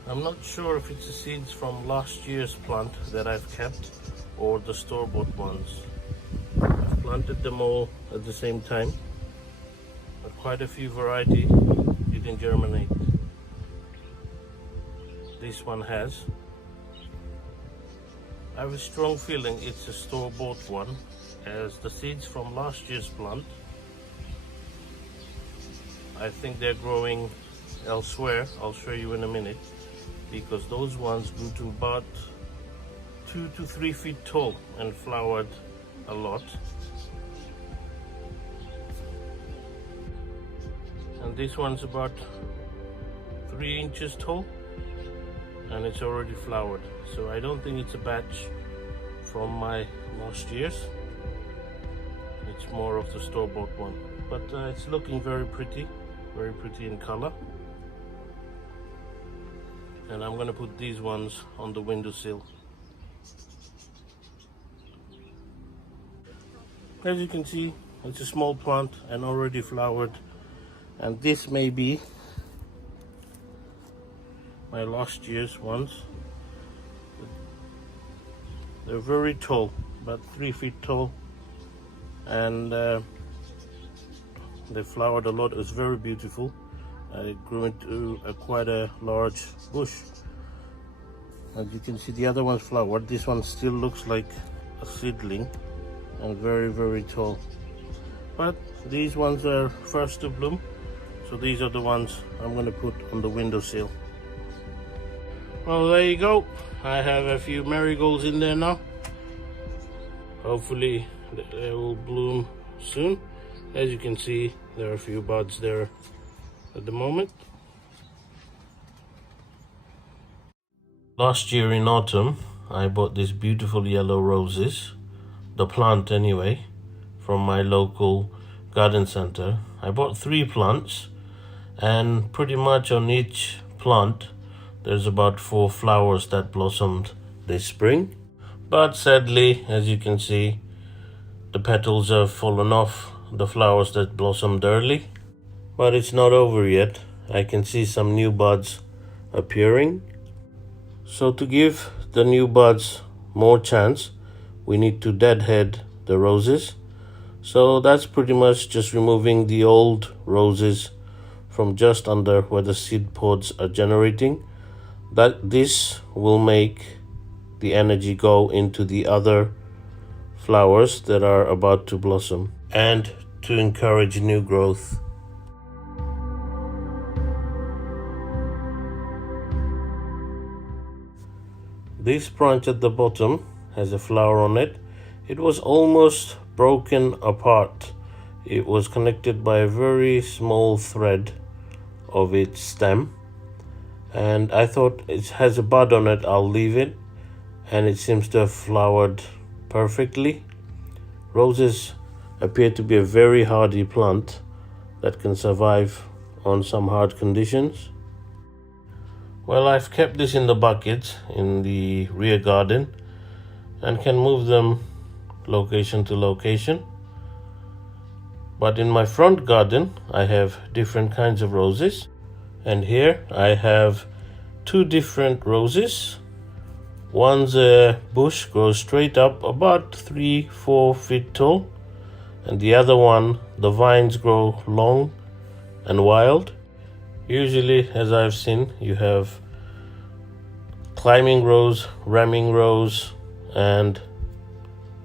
I'm not sure if it's the seeds from last year's plant that I've kept or the store-bought ones. I've planted them all at the same time, but quite a few variety didn't germinate. This one has. I have a strong feeling it's a store-bought one, as the seeds from last year's plant, I think they're growing elsewhere. I'll show you in a minute, because those ones grew to about 2 to 3 feet tall and flowered a lot. And this one's about 3 inches tall and it's already flowered. So I don't think it's a batch from my last year's. It's more of the store-bought one, but it's looking very pretty in color. and I'm gonna put these ones on the windowsill. As you can see, it's a small plant and already flowered, and this may be my last year's ones. They're very tall, about 3 feet tall, and they flowered a lot. It was very beautiful. It grew into quite a large bush. As you can see, the other one's flowered. This one still looks like a seedling and very tall. But these ones are first to bloom, so these are the ones I'm going to put on the windowsill. Well, there you go. I have a few marigolds in there now. Hopefully they will bloom soon. As you can see, there are a few buds there at the moment. Last year in autumn, I bought these beautiful yellow roses, the plant anyway, from my local garden center. I bought 3 plants, and pretty much on each plant there's about 4 flowers that blossomed this spring. But sadly, as you can see, the petals have fallen off the flowers that blossomed early. But it's not over yet. I can see some new buds appearing. So to give the new buds more chance, we need to deadhead the roses. So that's pretty much just removing the old roses from just under where the seed pods are generating. This will make the energy go into the other flowers that are about to blossom and to encourage new growth. This branch at the bottom has a flower on it. It was almost broken apart. It was connected by a very small thread of its stem, and I thought it has a bud on it, I'll leave it, and it seems to have flowered perfectly. Roses appear to be a very hardy plant that can survive on some hard conditions. Well, I've kept this in the buckets in the rear garden and can move them location to location. But in my front garden, I have different kinds of roses. And here I have 2 different roses. One's a bush, grows straight up about 3-4 feet tall. And the other one, the vines grow long and wild. Usually, as I've seen, you have climbing rose, ramming rose, and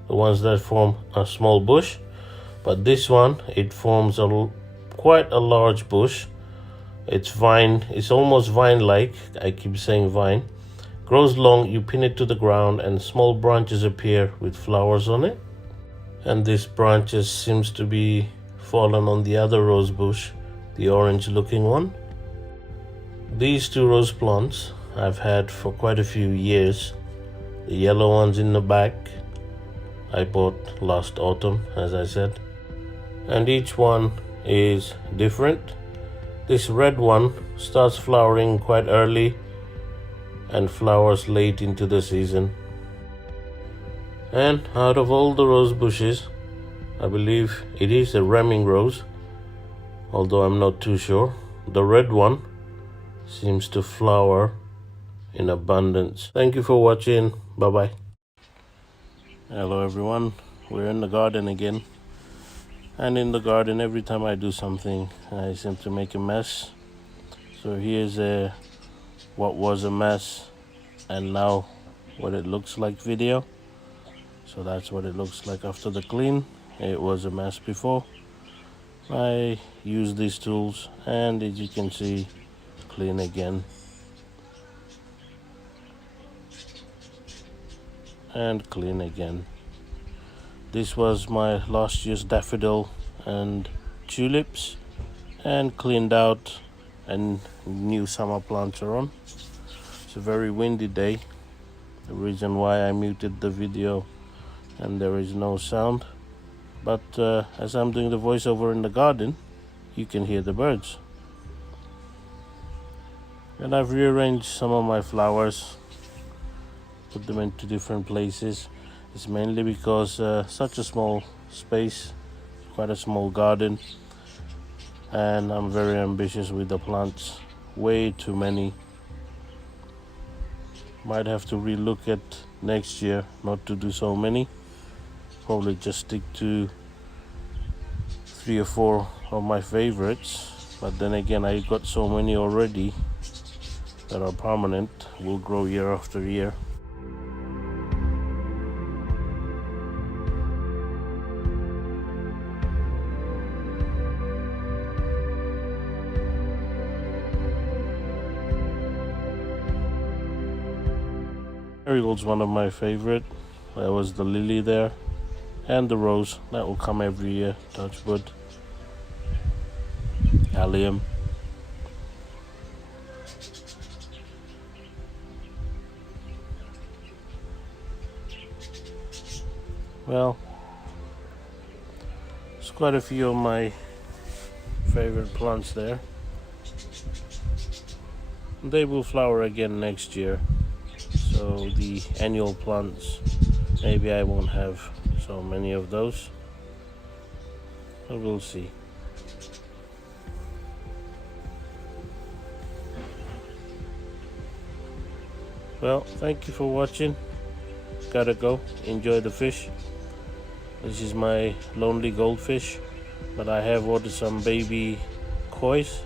the ones that form a small bush. But this one, it forms quite a large bush. It's almost vine-like. I keep saying vine. Grows long, you pin it to the ground, and small branches appear with flowers on it. And this branches seems to be fallen on the other rose bush, the orange-looking one. These 2 rose plants I've had for quite a few years. The yellow ones in the back I bought last autumn, as I said, and each one is different. This red one starts flowering quite early and flowers late into the season. And out of all the rose bushes, I believe it is a ramming rose, although I'm not too sure. The red one seems to flower in abundance. Thank you for watching. Bye bye. Hello everyone, we're in the garden again. And in the garden, every time I do something, I seem to make a mess. So here's what was a mess and now what it looks like video. So that's what it looks like after the clean. It was a mess before. I use these tools and, as you can see, clean again. And clean again. This was my last year's daffodil and tulips, and cleaned out, and new summer plants are on. It's a very windy day, the reason why I muted the video and there is no sound. But as I'm doing the voiceover in the garden, you can hear the birds. And I've rearranged some of my flowers, put them into different places. It's mainly because such a small space, quite a small garden, and I'm very ambitious with the plants. Way too many. Might have to relook at next year not to do so many. Probably just stick to 3 or 4 of my favorites. But then again, I got so many already that are permanent, will grow year after year. Marigold's one of my favorite. There was the lily there, and the rose that will come every year. Touchwood, allium. Well, there's quite a few of my favorite plants there. They will flower again next year. So the annual plants, maybe I won't have so many of those, but we'll see. Well, thank you for watching. Gotta go, enjoy the fish. This is my lonely goldfish, but I have ordered some baby koi's.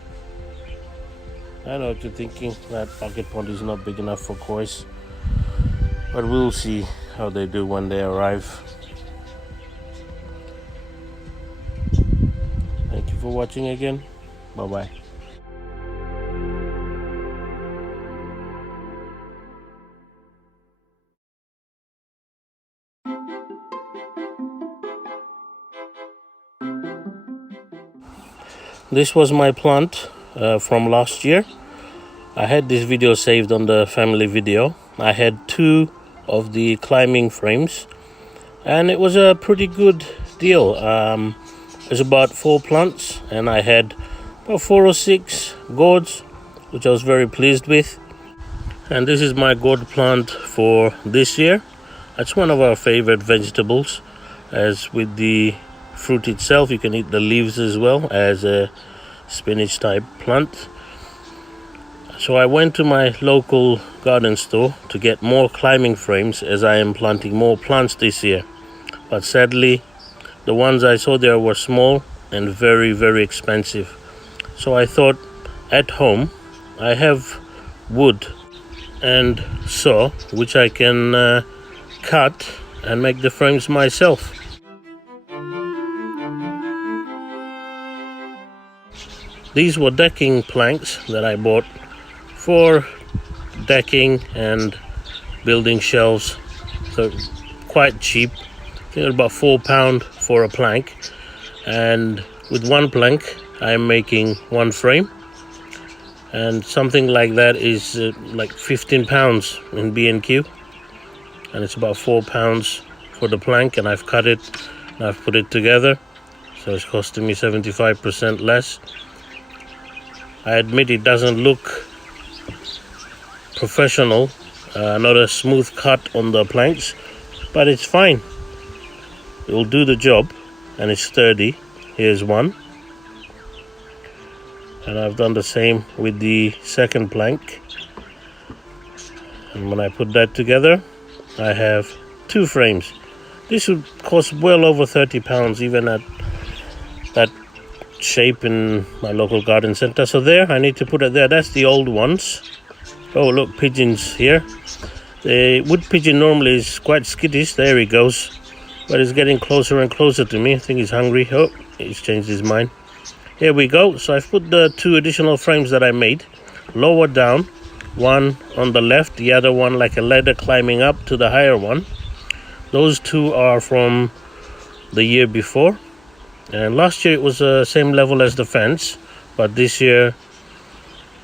I know what you're thinking, that bucket pond is not big enough for koi's, but we'll see how they do when they arrive. Thank you for watching again. Bye bye. This was my plant from last year. I had this video saved on the family video. I had 2 of the climbing frames, and it was a pretty good deal. It was about 4 plants, and I had about 4 or 6 gourds, which I was very pleased with. And this is my gourd plant for this year. That's one of our favorite vegetables. As with the fruit itself, you can eat the leaves as well as a spinach type plant. So I went to my local garden store to get more climbing frames, as I am planting more plants this year. But sadly, the ones I saw there were small and very, very expensive. So I thought, at home I have wood and saw, which I can cut and make the frames myself. These were decking planks that I bought for decking and building shelves, so quite cheap. I think about £4 for a plank, and with one plank I'm making 1 frame, and something like that is like £15 in B&Q, and it's about £4 for the plank, and I've cut it and I've put it together, so it's costing me 75% less. I admit it doesn't look professional, not a smooth cut on the planks, but it's fine. It will do the job, and it's sturdy. Here's one, and I've done the same with the second plank, and when I put that together I have 2 frames. This would cost well over £30 even at that shape in my local garden center. So there, I need to put it there. That's the old ones. Oh look, pigeons here. The wood pigeon normally is quite skittish. There he goes, but he's getting closer and closer to me. I think he's hungry. Oh, he's changed his mind. Here we go. So I've put the 2 additional frames that I made lower down, one on the left, the other one like a ladder climbing up to the higher one. Those 2 are from the year before, and last year it was the same level as the fence, but this year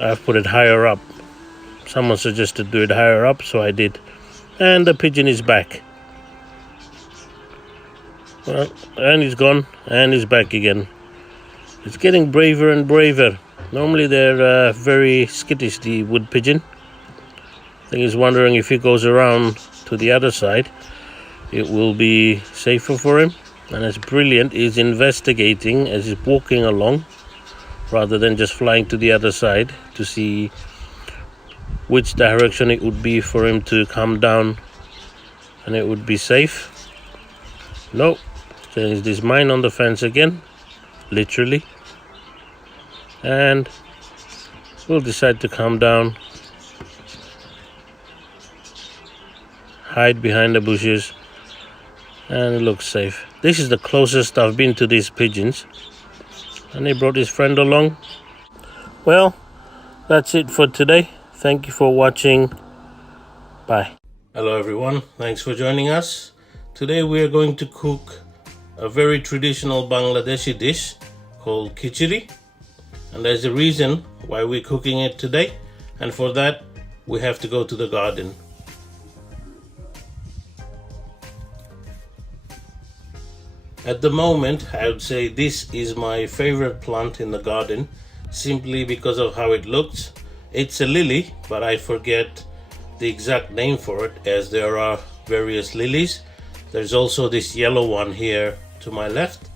I've put it higher up. Someone suggested do it higher up, so I did. And the pigeon is back. Well, and he's gone, and he's back again. It's getting braver and braver. Normally they're very skittish, the wood pigeon. I think he's wondering if he goes around to the other side, it will be safer for him. And it's brilliant, he's investigating as he's walking along, rather than just flying to the other side to see which direction it would be for him to come down and it would be safe. No, changed his mind on the fence again, literally, and will decide to come down, hide behind the bushes, and it looks safe. This is the closest I've been to these pigeons, and he brought his friend along. Well, that's it for today. Thank you for watching. Bye. Hello everyone, thanks for joining us. Today we are going to cook a very traditional Bangladeshi dish called khichdi, and there's a reason why we're cooking it today, and for that we have to go to the garden. At the moment, I would say this is my favorite plant in the garden, simply because of how it looks. It's a lily, but I forget the exact name for it, as there are various lilies. There's also this yellow one here to my left.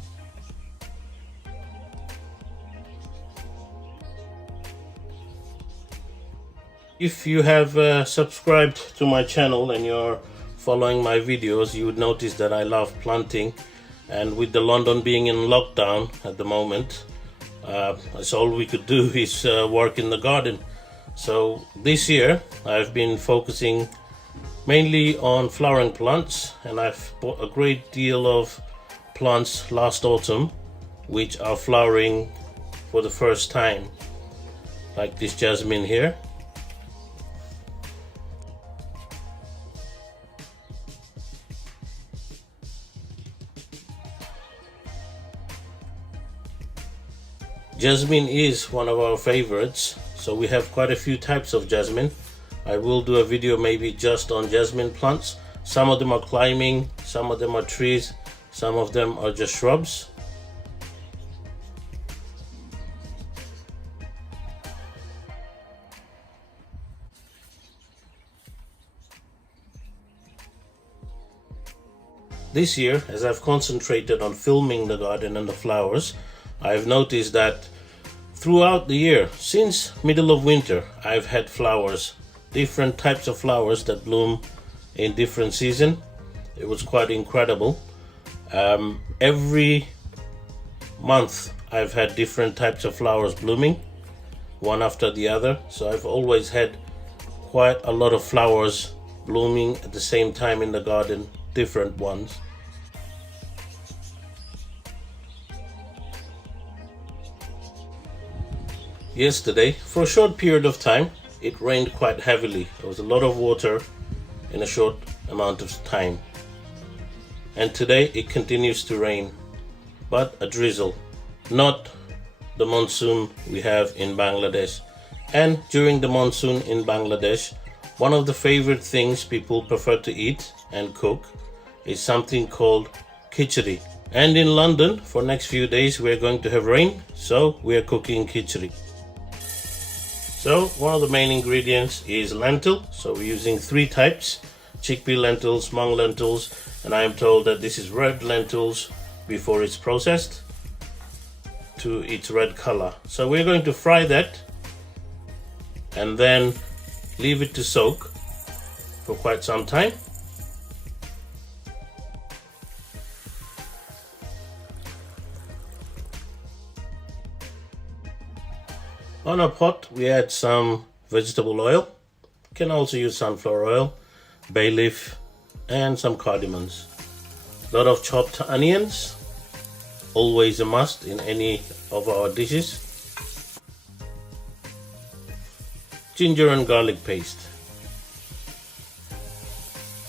If you have subscribed to my channel and you're following my videos, you would notice that I love planting, and with the London being in lockdown at the moment, that's all we could do is work in the garden. So this year I've been focusing mainly on flowering plants, and I've bought a great deal of plants last autumn which are flowering for the first time, like this jasmine here. Jasmine is one of our favorites, so we have quite a few types of jasmine. I will do a video maybe just on jasmine plants. Some of them are climbing, some of them are trees, some of them are just shrubs. This year, as I've concentrated on filming the garden and the flowers, I've noticed that throughout the year, since middle of winter, I've had flowers, different types of flowers that bloom in different season. It was quite incredible. Every month I've had different types of flowers blooming, one after the other. So I've always had quite a lot of flowers blooming at the same time in the garden, different ones. Yesterday, for a short period of time, it rained quite heavily. There was a lot of water in a short amount of time. And today it continues to rain, but a drizzle, not the monsoon we have in Bangladesh. And during the monsoon in Bangladesh, one of the favorite things people prefer to eat and cook is something called khichdi. And in London, for next few days, we're going to have rain, so we're cooking khichdi. So one of the main ingredients is lentil. So we're using 3 types: chickpea lentils, mung lentils, and I am told that this is red lentils before it's processed to its red color. So we're going to fry that and then leave it to soak for quite some time. On a pot, we add some vegetable oil. You can also use sunflower oil, bay leaf, and some cardamoms. A lot of chopped onions, always a must in any of our dishes. Ginger and garlic paste.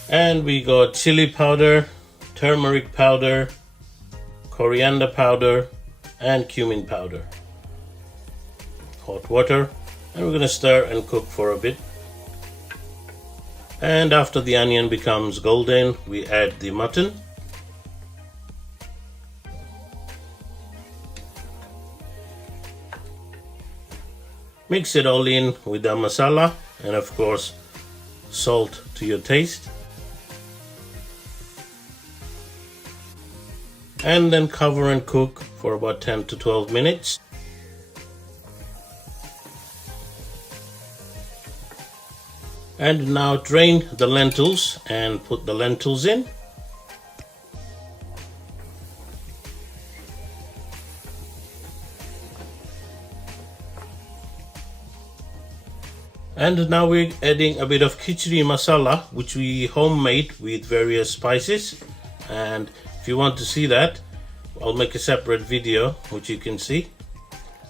And we got chili powder, turmeric powder, coriander powder, and cumin powder. Hot water, and we're going to stir and cook for a bit. And after the onion becomes golden, we add the mutton. Mix it all in with the masala and of course salt to your taste. And then cover and cook for about 10 to 12 minutes. And now drain the lentils and put the lentils in. And now we're adding a bit of khichdi masala, which we homemade with various spices. And if you want to see that, I'll make a separate video which you can see.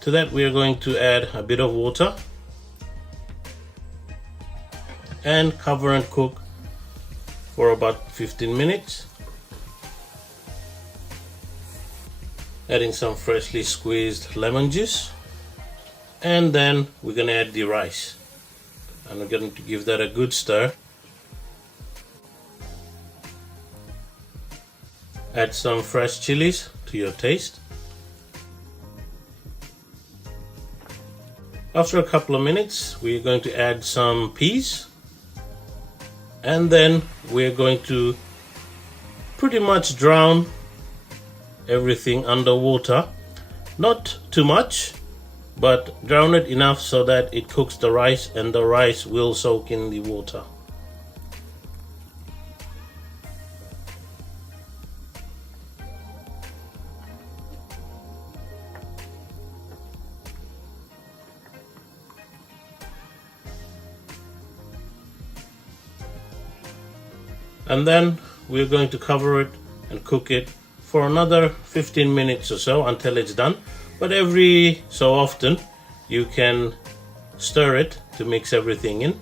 To that we are going to add a bit of water and cover and cook for about 15 minutes. Adding some freshly squeezed lemon juice, and then we're going to add the rice. And we're going to give that a good stir. Add some fresh chilies to your taste. After a couple of minutes, we're going to add some peas. And then we're going to pretty much drown everything under water. Not too much, but drown it enough so that it cooks the rice and the rice will soak in the water. And then we're going to cover it and cook it for another 15 minutes or so until it's done. But every so often you can stir it to mix everything in.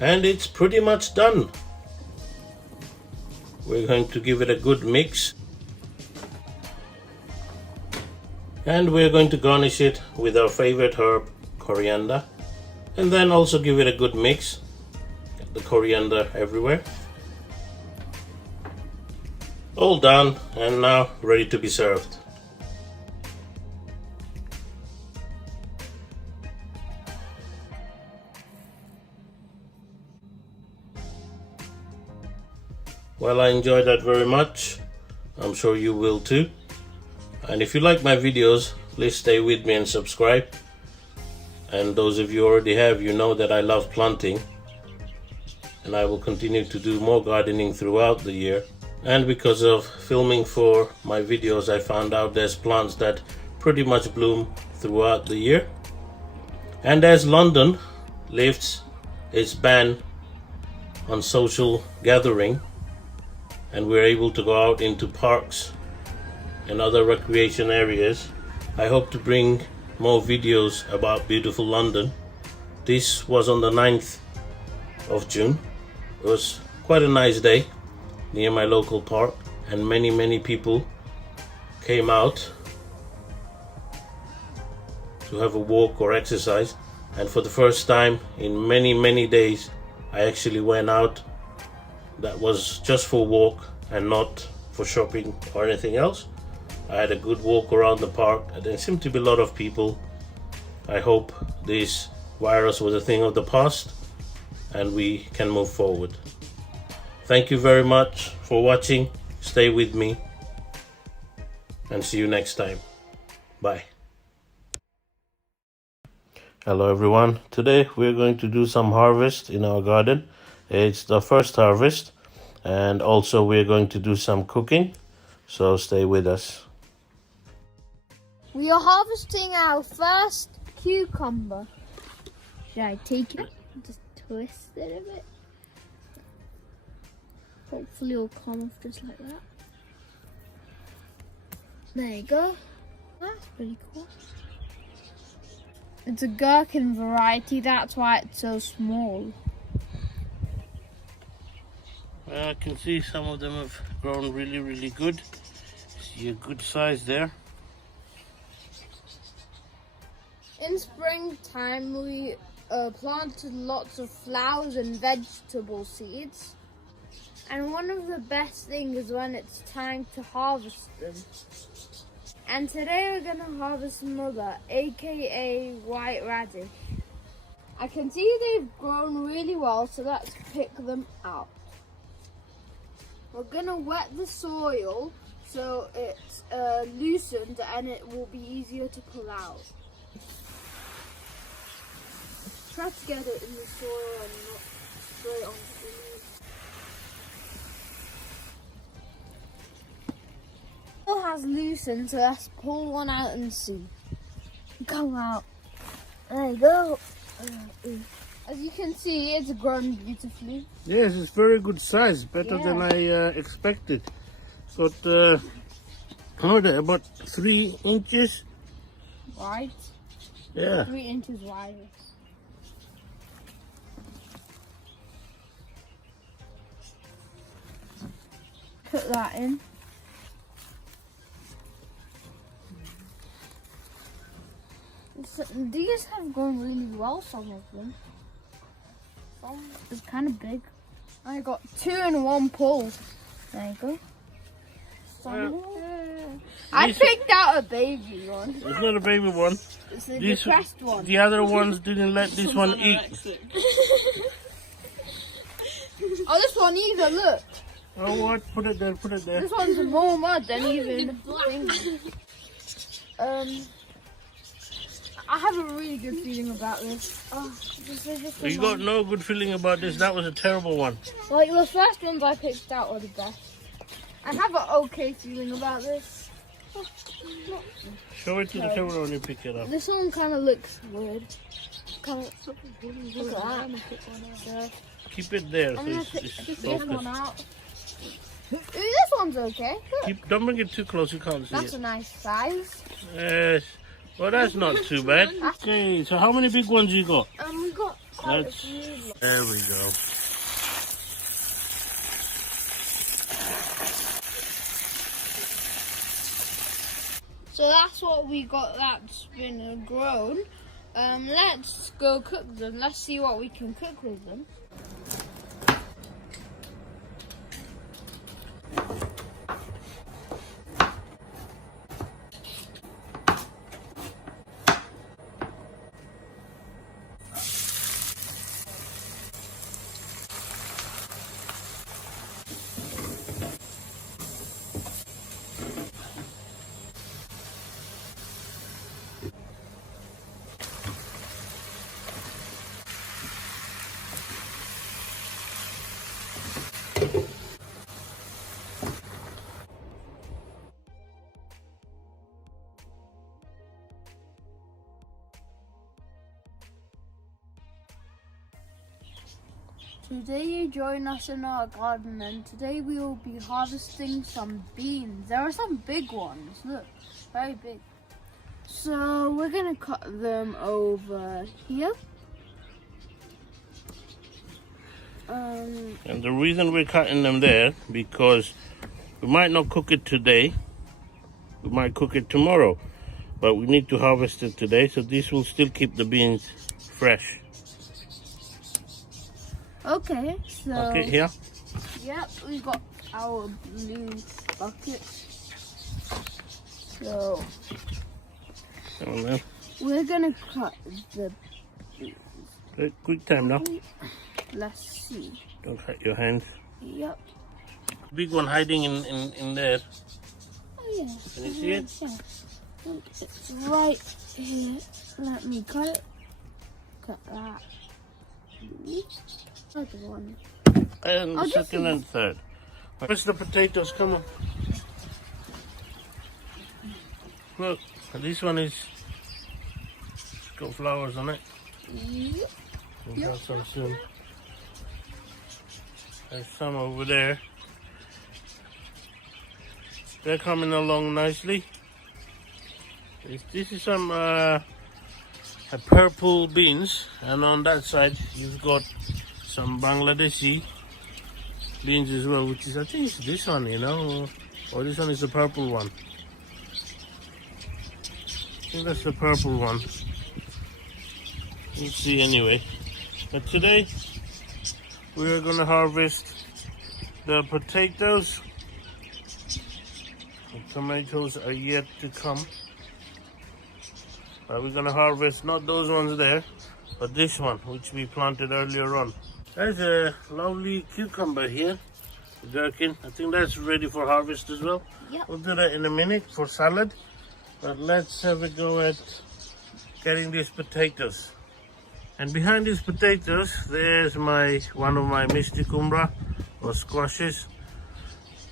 And it's pretty much done. We're going to give it a good mix. And we're going to garnish it with our favorite herb, coriander. And then also give it a good mix. Get the coriander everywhere. All done and now ready to be served. Well, I enjoyed that very much. I'm sure you will too. And if you like my videos, please stay with me and subscribe. And those of you already have, you know that I love planting. And I will continue to do more gardening throughout the year. And because of filming for my videos, I found out there's plants that pretty much bloom throughout the year. And as London lifts its ban on social gathering, and we're able to go out into parks and other recreation areas, I hope to bring more videos about beautiful London. This was on the 9th of June. It was quite a nice day near my local park, and many people came out to have a walk or exercise. And for the first time in many days, I actually went out that was just for walk and not for shopping or anything else. I had a good walk around the park and there seemed to be a lot of people. I hope this virus was a thing of the past and we can move forward. Thank you very much for watching. Stay with me and see you next time. Bye. Hello everyone. Today we're going to do some harvest in our garden. It's the first harvest and also we're going to do some cooking. So stay with us. We are harvesting our first cucumber. Should I take it? Just twist it a bit. Hopefully it'll come off just like that. There you go. That's pretty cool. It's a gherkin variety, that's why it's so small. Well, I can see some of them have grown really good. See a good size there. In springtime we planted lots of flowers and vegetable seeds. And one of the best things is when it's time to harvest them. And today we're going to harvest mother, aka white radish. I can see they've grown really well, so let's pick them out. We're going to wet the soil so it's loosened and it will be easier to pull out. Try to get it in the soil and not straight onto the leaves. It has loosened, so let's pull one out and see. Come out. There you go. As you can see, it's grown beautifully. Yes, it's very good size, better than I expected. Got about 3 inches. Wide? Yeah. 3 inches wide. Put that in. These have grown really well, some of them. It's kind of big. I got 2 in one pull. There you go. I picked out a baby one. It's not a baby one. It's the depressed one. The other ones didn't let this one eat. Oh, this one either, look. Oh, what? Put it there, put it there. This one's more mud than even. I have a really good feeling about this. Oh, You got no good feeling about this. That was a terrible one. Like the first ones I picked out were the best. I have an okay feeling about this. Show it to the camera when you pick it up. This one kind of looks weird. Look at that. Keep it there. I'm So gonna it's pick this focused. one out. Ooh, this one's okay. Look. Don't bring it too close. You can't see That's it. a nice size. Yes. Well, that's not too bad. Okay, so how many big ones you got? We got quite a That's- few. There we go. So that's what we got that's been grown. Let's go cook them. Let's see what we can cook with them. Today you join us in our garden, and today we will be harvesting some beans. There are some big ones, look, very big. So we're gonna cut them over here. And the reason we're cutting them there, because we might not cook it today. We might cook it tomorrow. But we need to harvest it today, so this will still keep the beans fresh. Okay, so Okay, here. yep, we got our blue bucket. So Come on now. we're gonna cut the Okay, quick time now. let's see. Don't cut your hands. Yep. Big one hiding in there. Oh yeah. Can you see it? Yeah. Look, it's right here. Let me cut it. Cut that. Other one. And Oh, the this second is- and third. Where's the potatoes? Come on. Look, this one is got flowers on it. Yep. We'll have some soon. There's some over there. They're coming along nicely. This is some purple beans, and on that side you've got some Bangladeshi beans as well, which is, I think it's this one, you know, or this one is the purple one. I think that's the purple one. We'll see anyway. But today we are gonna harvest the potatoes. The tomatoes are yet to come. But we're gonna harvest not those ones there, but this one, which we planted earlier on. There's a lovely cucumber here, gherkin. I think that's ready for harvest as well. Yep. We'll do that in a minute for salad. But let's have a go at getting these potatoes. And behind these potatoes, there's one of my Misty Kumbra or squashes.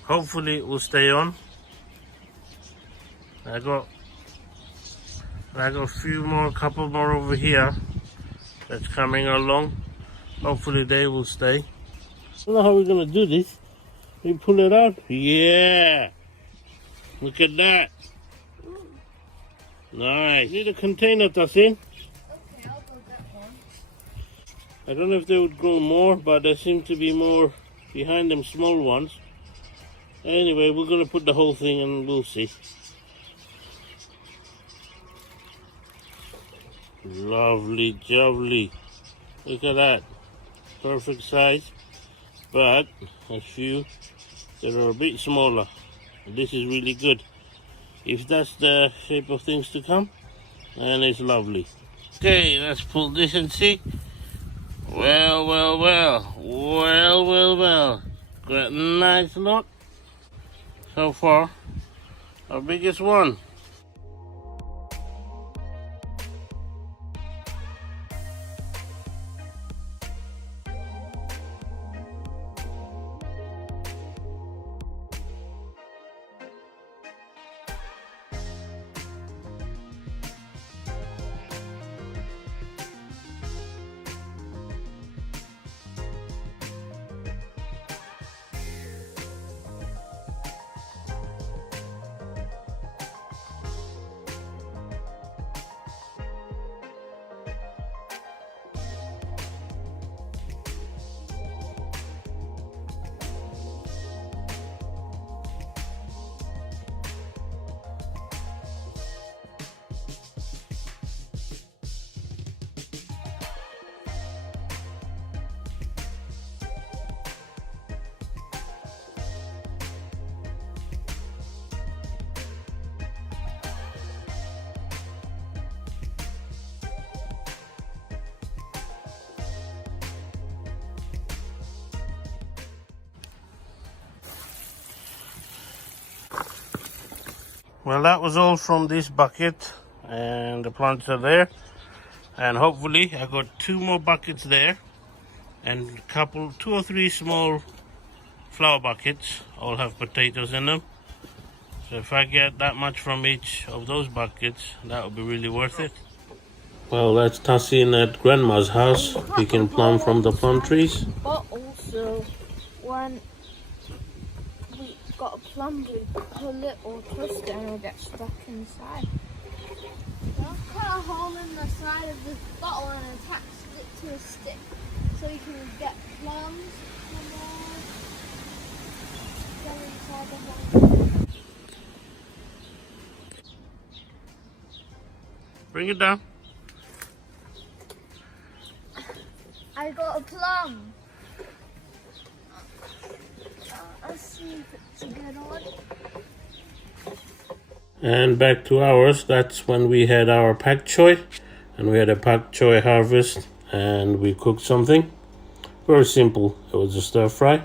Hopefully it will stay on. I got a couple more over here that's coming along. Hopefully they will stay. I don't know how we're gonna do this. We pull it out. Yeah! Look at that. Nice. Need a container, Tassin. Okay, I'll go get one. I don't know if they would grow more, but there seem to be more behind them small ones. Anyway, we're gonna put the whole thing and we'll see. Lovely, lovely. Look at that. Perfect size. But a few that are a bit smaller. This is really good. If that's the shape of things to come, then it's lovely. Okay, let's pull this and see. Well. Got a nice lot. So far, our biggest one. Well, that was all from this bucket, and the plants are there, and hopefully I got 2 more buckets there and two or three small flower buckets all have potatoes in them. So if I get that much from each of those buckets, that would be really worth it. Well, that's Tassin at Grandma's house picking plum from the plum trees. But also, when we got a plum, we pull it or twist it and it'll get stuck inside. So I'll cut a hole in the side of this bottle and attach it to a stick so you can get plums go inside the hole. Bring it down. I got a plum. Let's see if it's a good one. And back to ours. That's when we had our pak choy, and we had a pak choy harvest, and we cooked something very simple. It was a stir fry.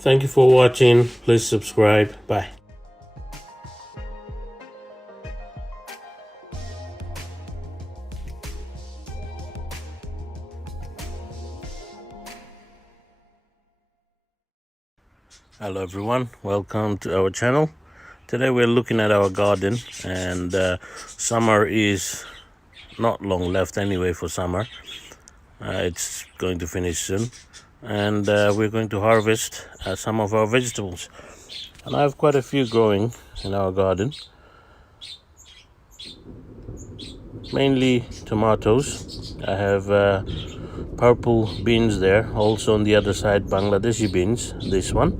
Thank you for watching. Please subscribe. Bye. Hello everyone, welcome to our channel. Today we're looking at our garden, and summer is not long left anyway for summer. It's going to finish soon, and we're going to harvest some of our vegetables. And I have quite a few growing in our garden, mainly tomatoes. I have purple beans there, also on the other side Bangladeshi beans, this one,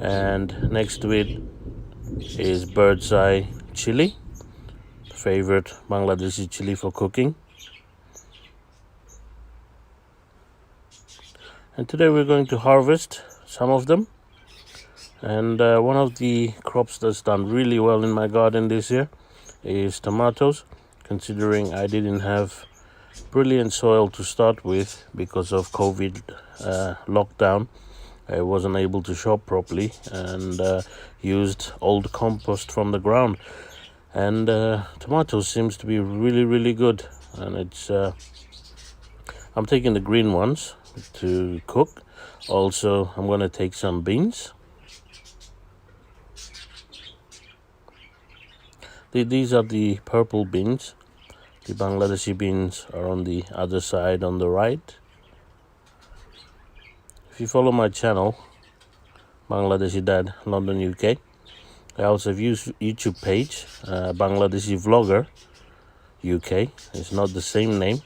and next to it is bird's eye chili, favorite Bangladeshi chili for cooking. And today we're going to harvest some of them, and one of the crops that's done really well in my garden this year is tomatoes, considering I didn't have brilliant soil to start with because of COVID lockdown. I wasn't able to shop properly, and used old compost from the ground, and tomatoes seems to be really good. And it's I'm taking the green ones to cook. Also, I'm going to take some beans. These are the purple beans. The Bangladeshi beans are on the other side on the right. If you follow my channel, Bangladeshi Dad, London, UK, I also have YouTube page, Bangladeshi Vlogger UK. It's not the same name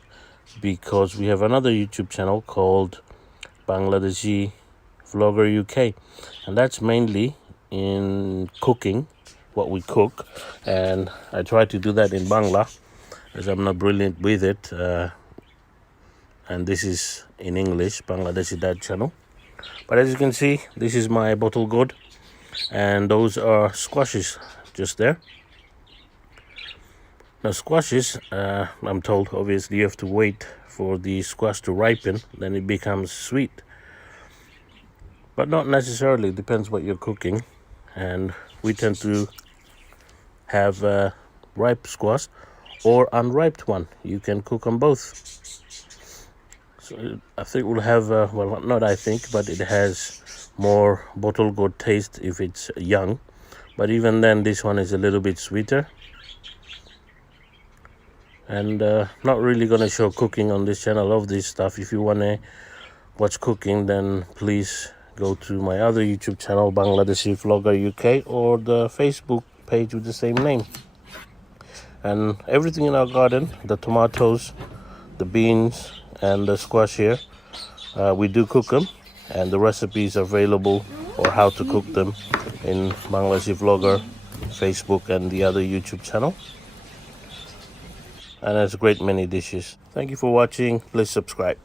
because we have another YouTube channel called Bangladeshi Vlogger UK, and that's mainly in cooking, what we cook, and I try to do that in Bangla as I'm not brilliant with it, and this is in English, Bangladeshi Dad channel. But as you can see, this is my bottle gourd, and those are squashes just there. Now squashes, I'm told obviously you have to wait for the squash to ripen, then it becomes sweet, but not necessarily, depends what you're cooking. And we tend to have ripe squash or unripe one. You can cook on both. So I think we'll have, well, not I think, but it has more bottle gourd taste if it's young. But even then, this one is a little bit sweeter. And not really going to show cooking on this channel of this stuff. If you want to watch cooking, then please go to my other YouTube channel, Bangladeshi Vlogger UK, or the Facebook page with the same name. And everything in our garden, the tomatoes, the beans, and the squash here, we do cook them, and the recipes are available, or how to cook them, in Bangladeshi Vlogger, Facebook, and the other YouTube channel. And there's a great many dishes. Thank you for watching. Please subscribe.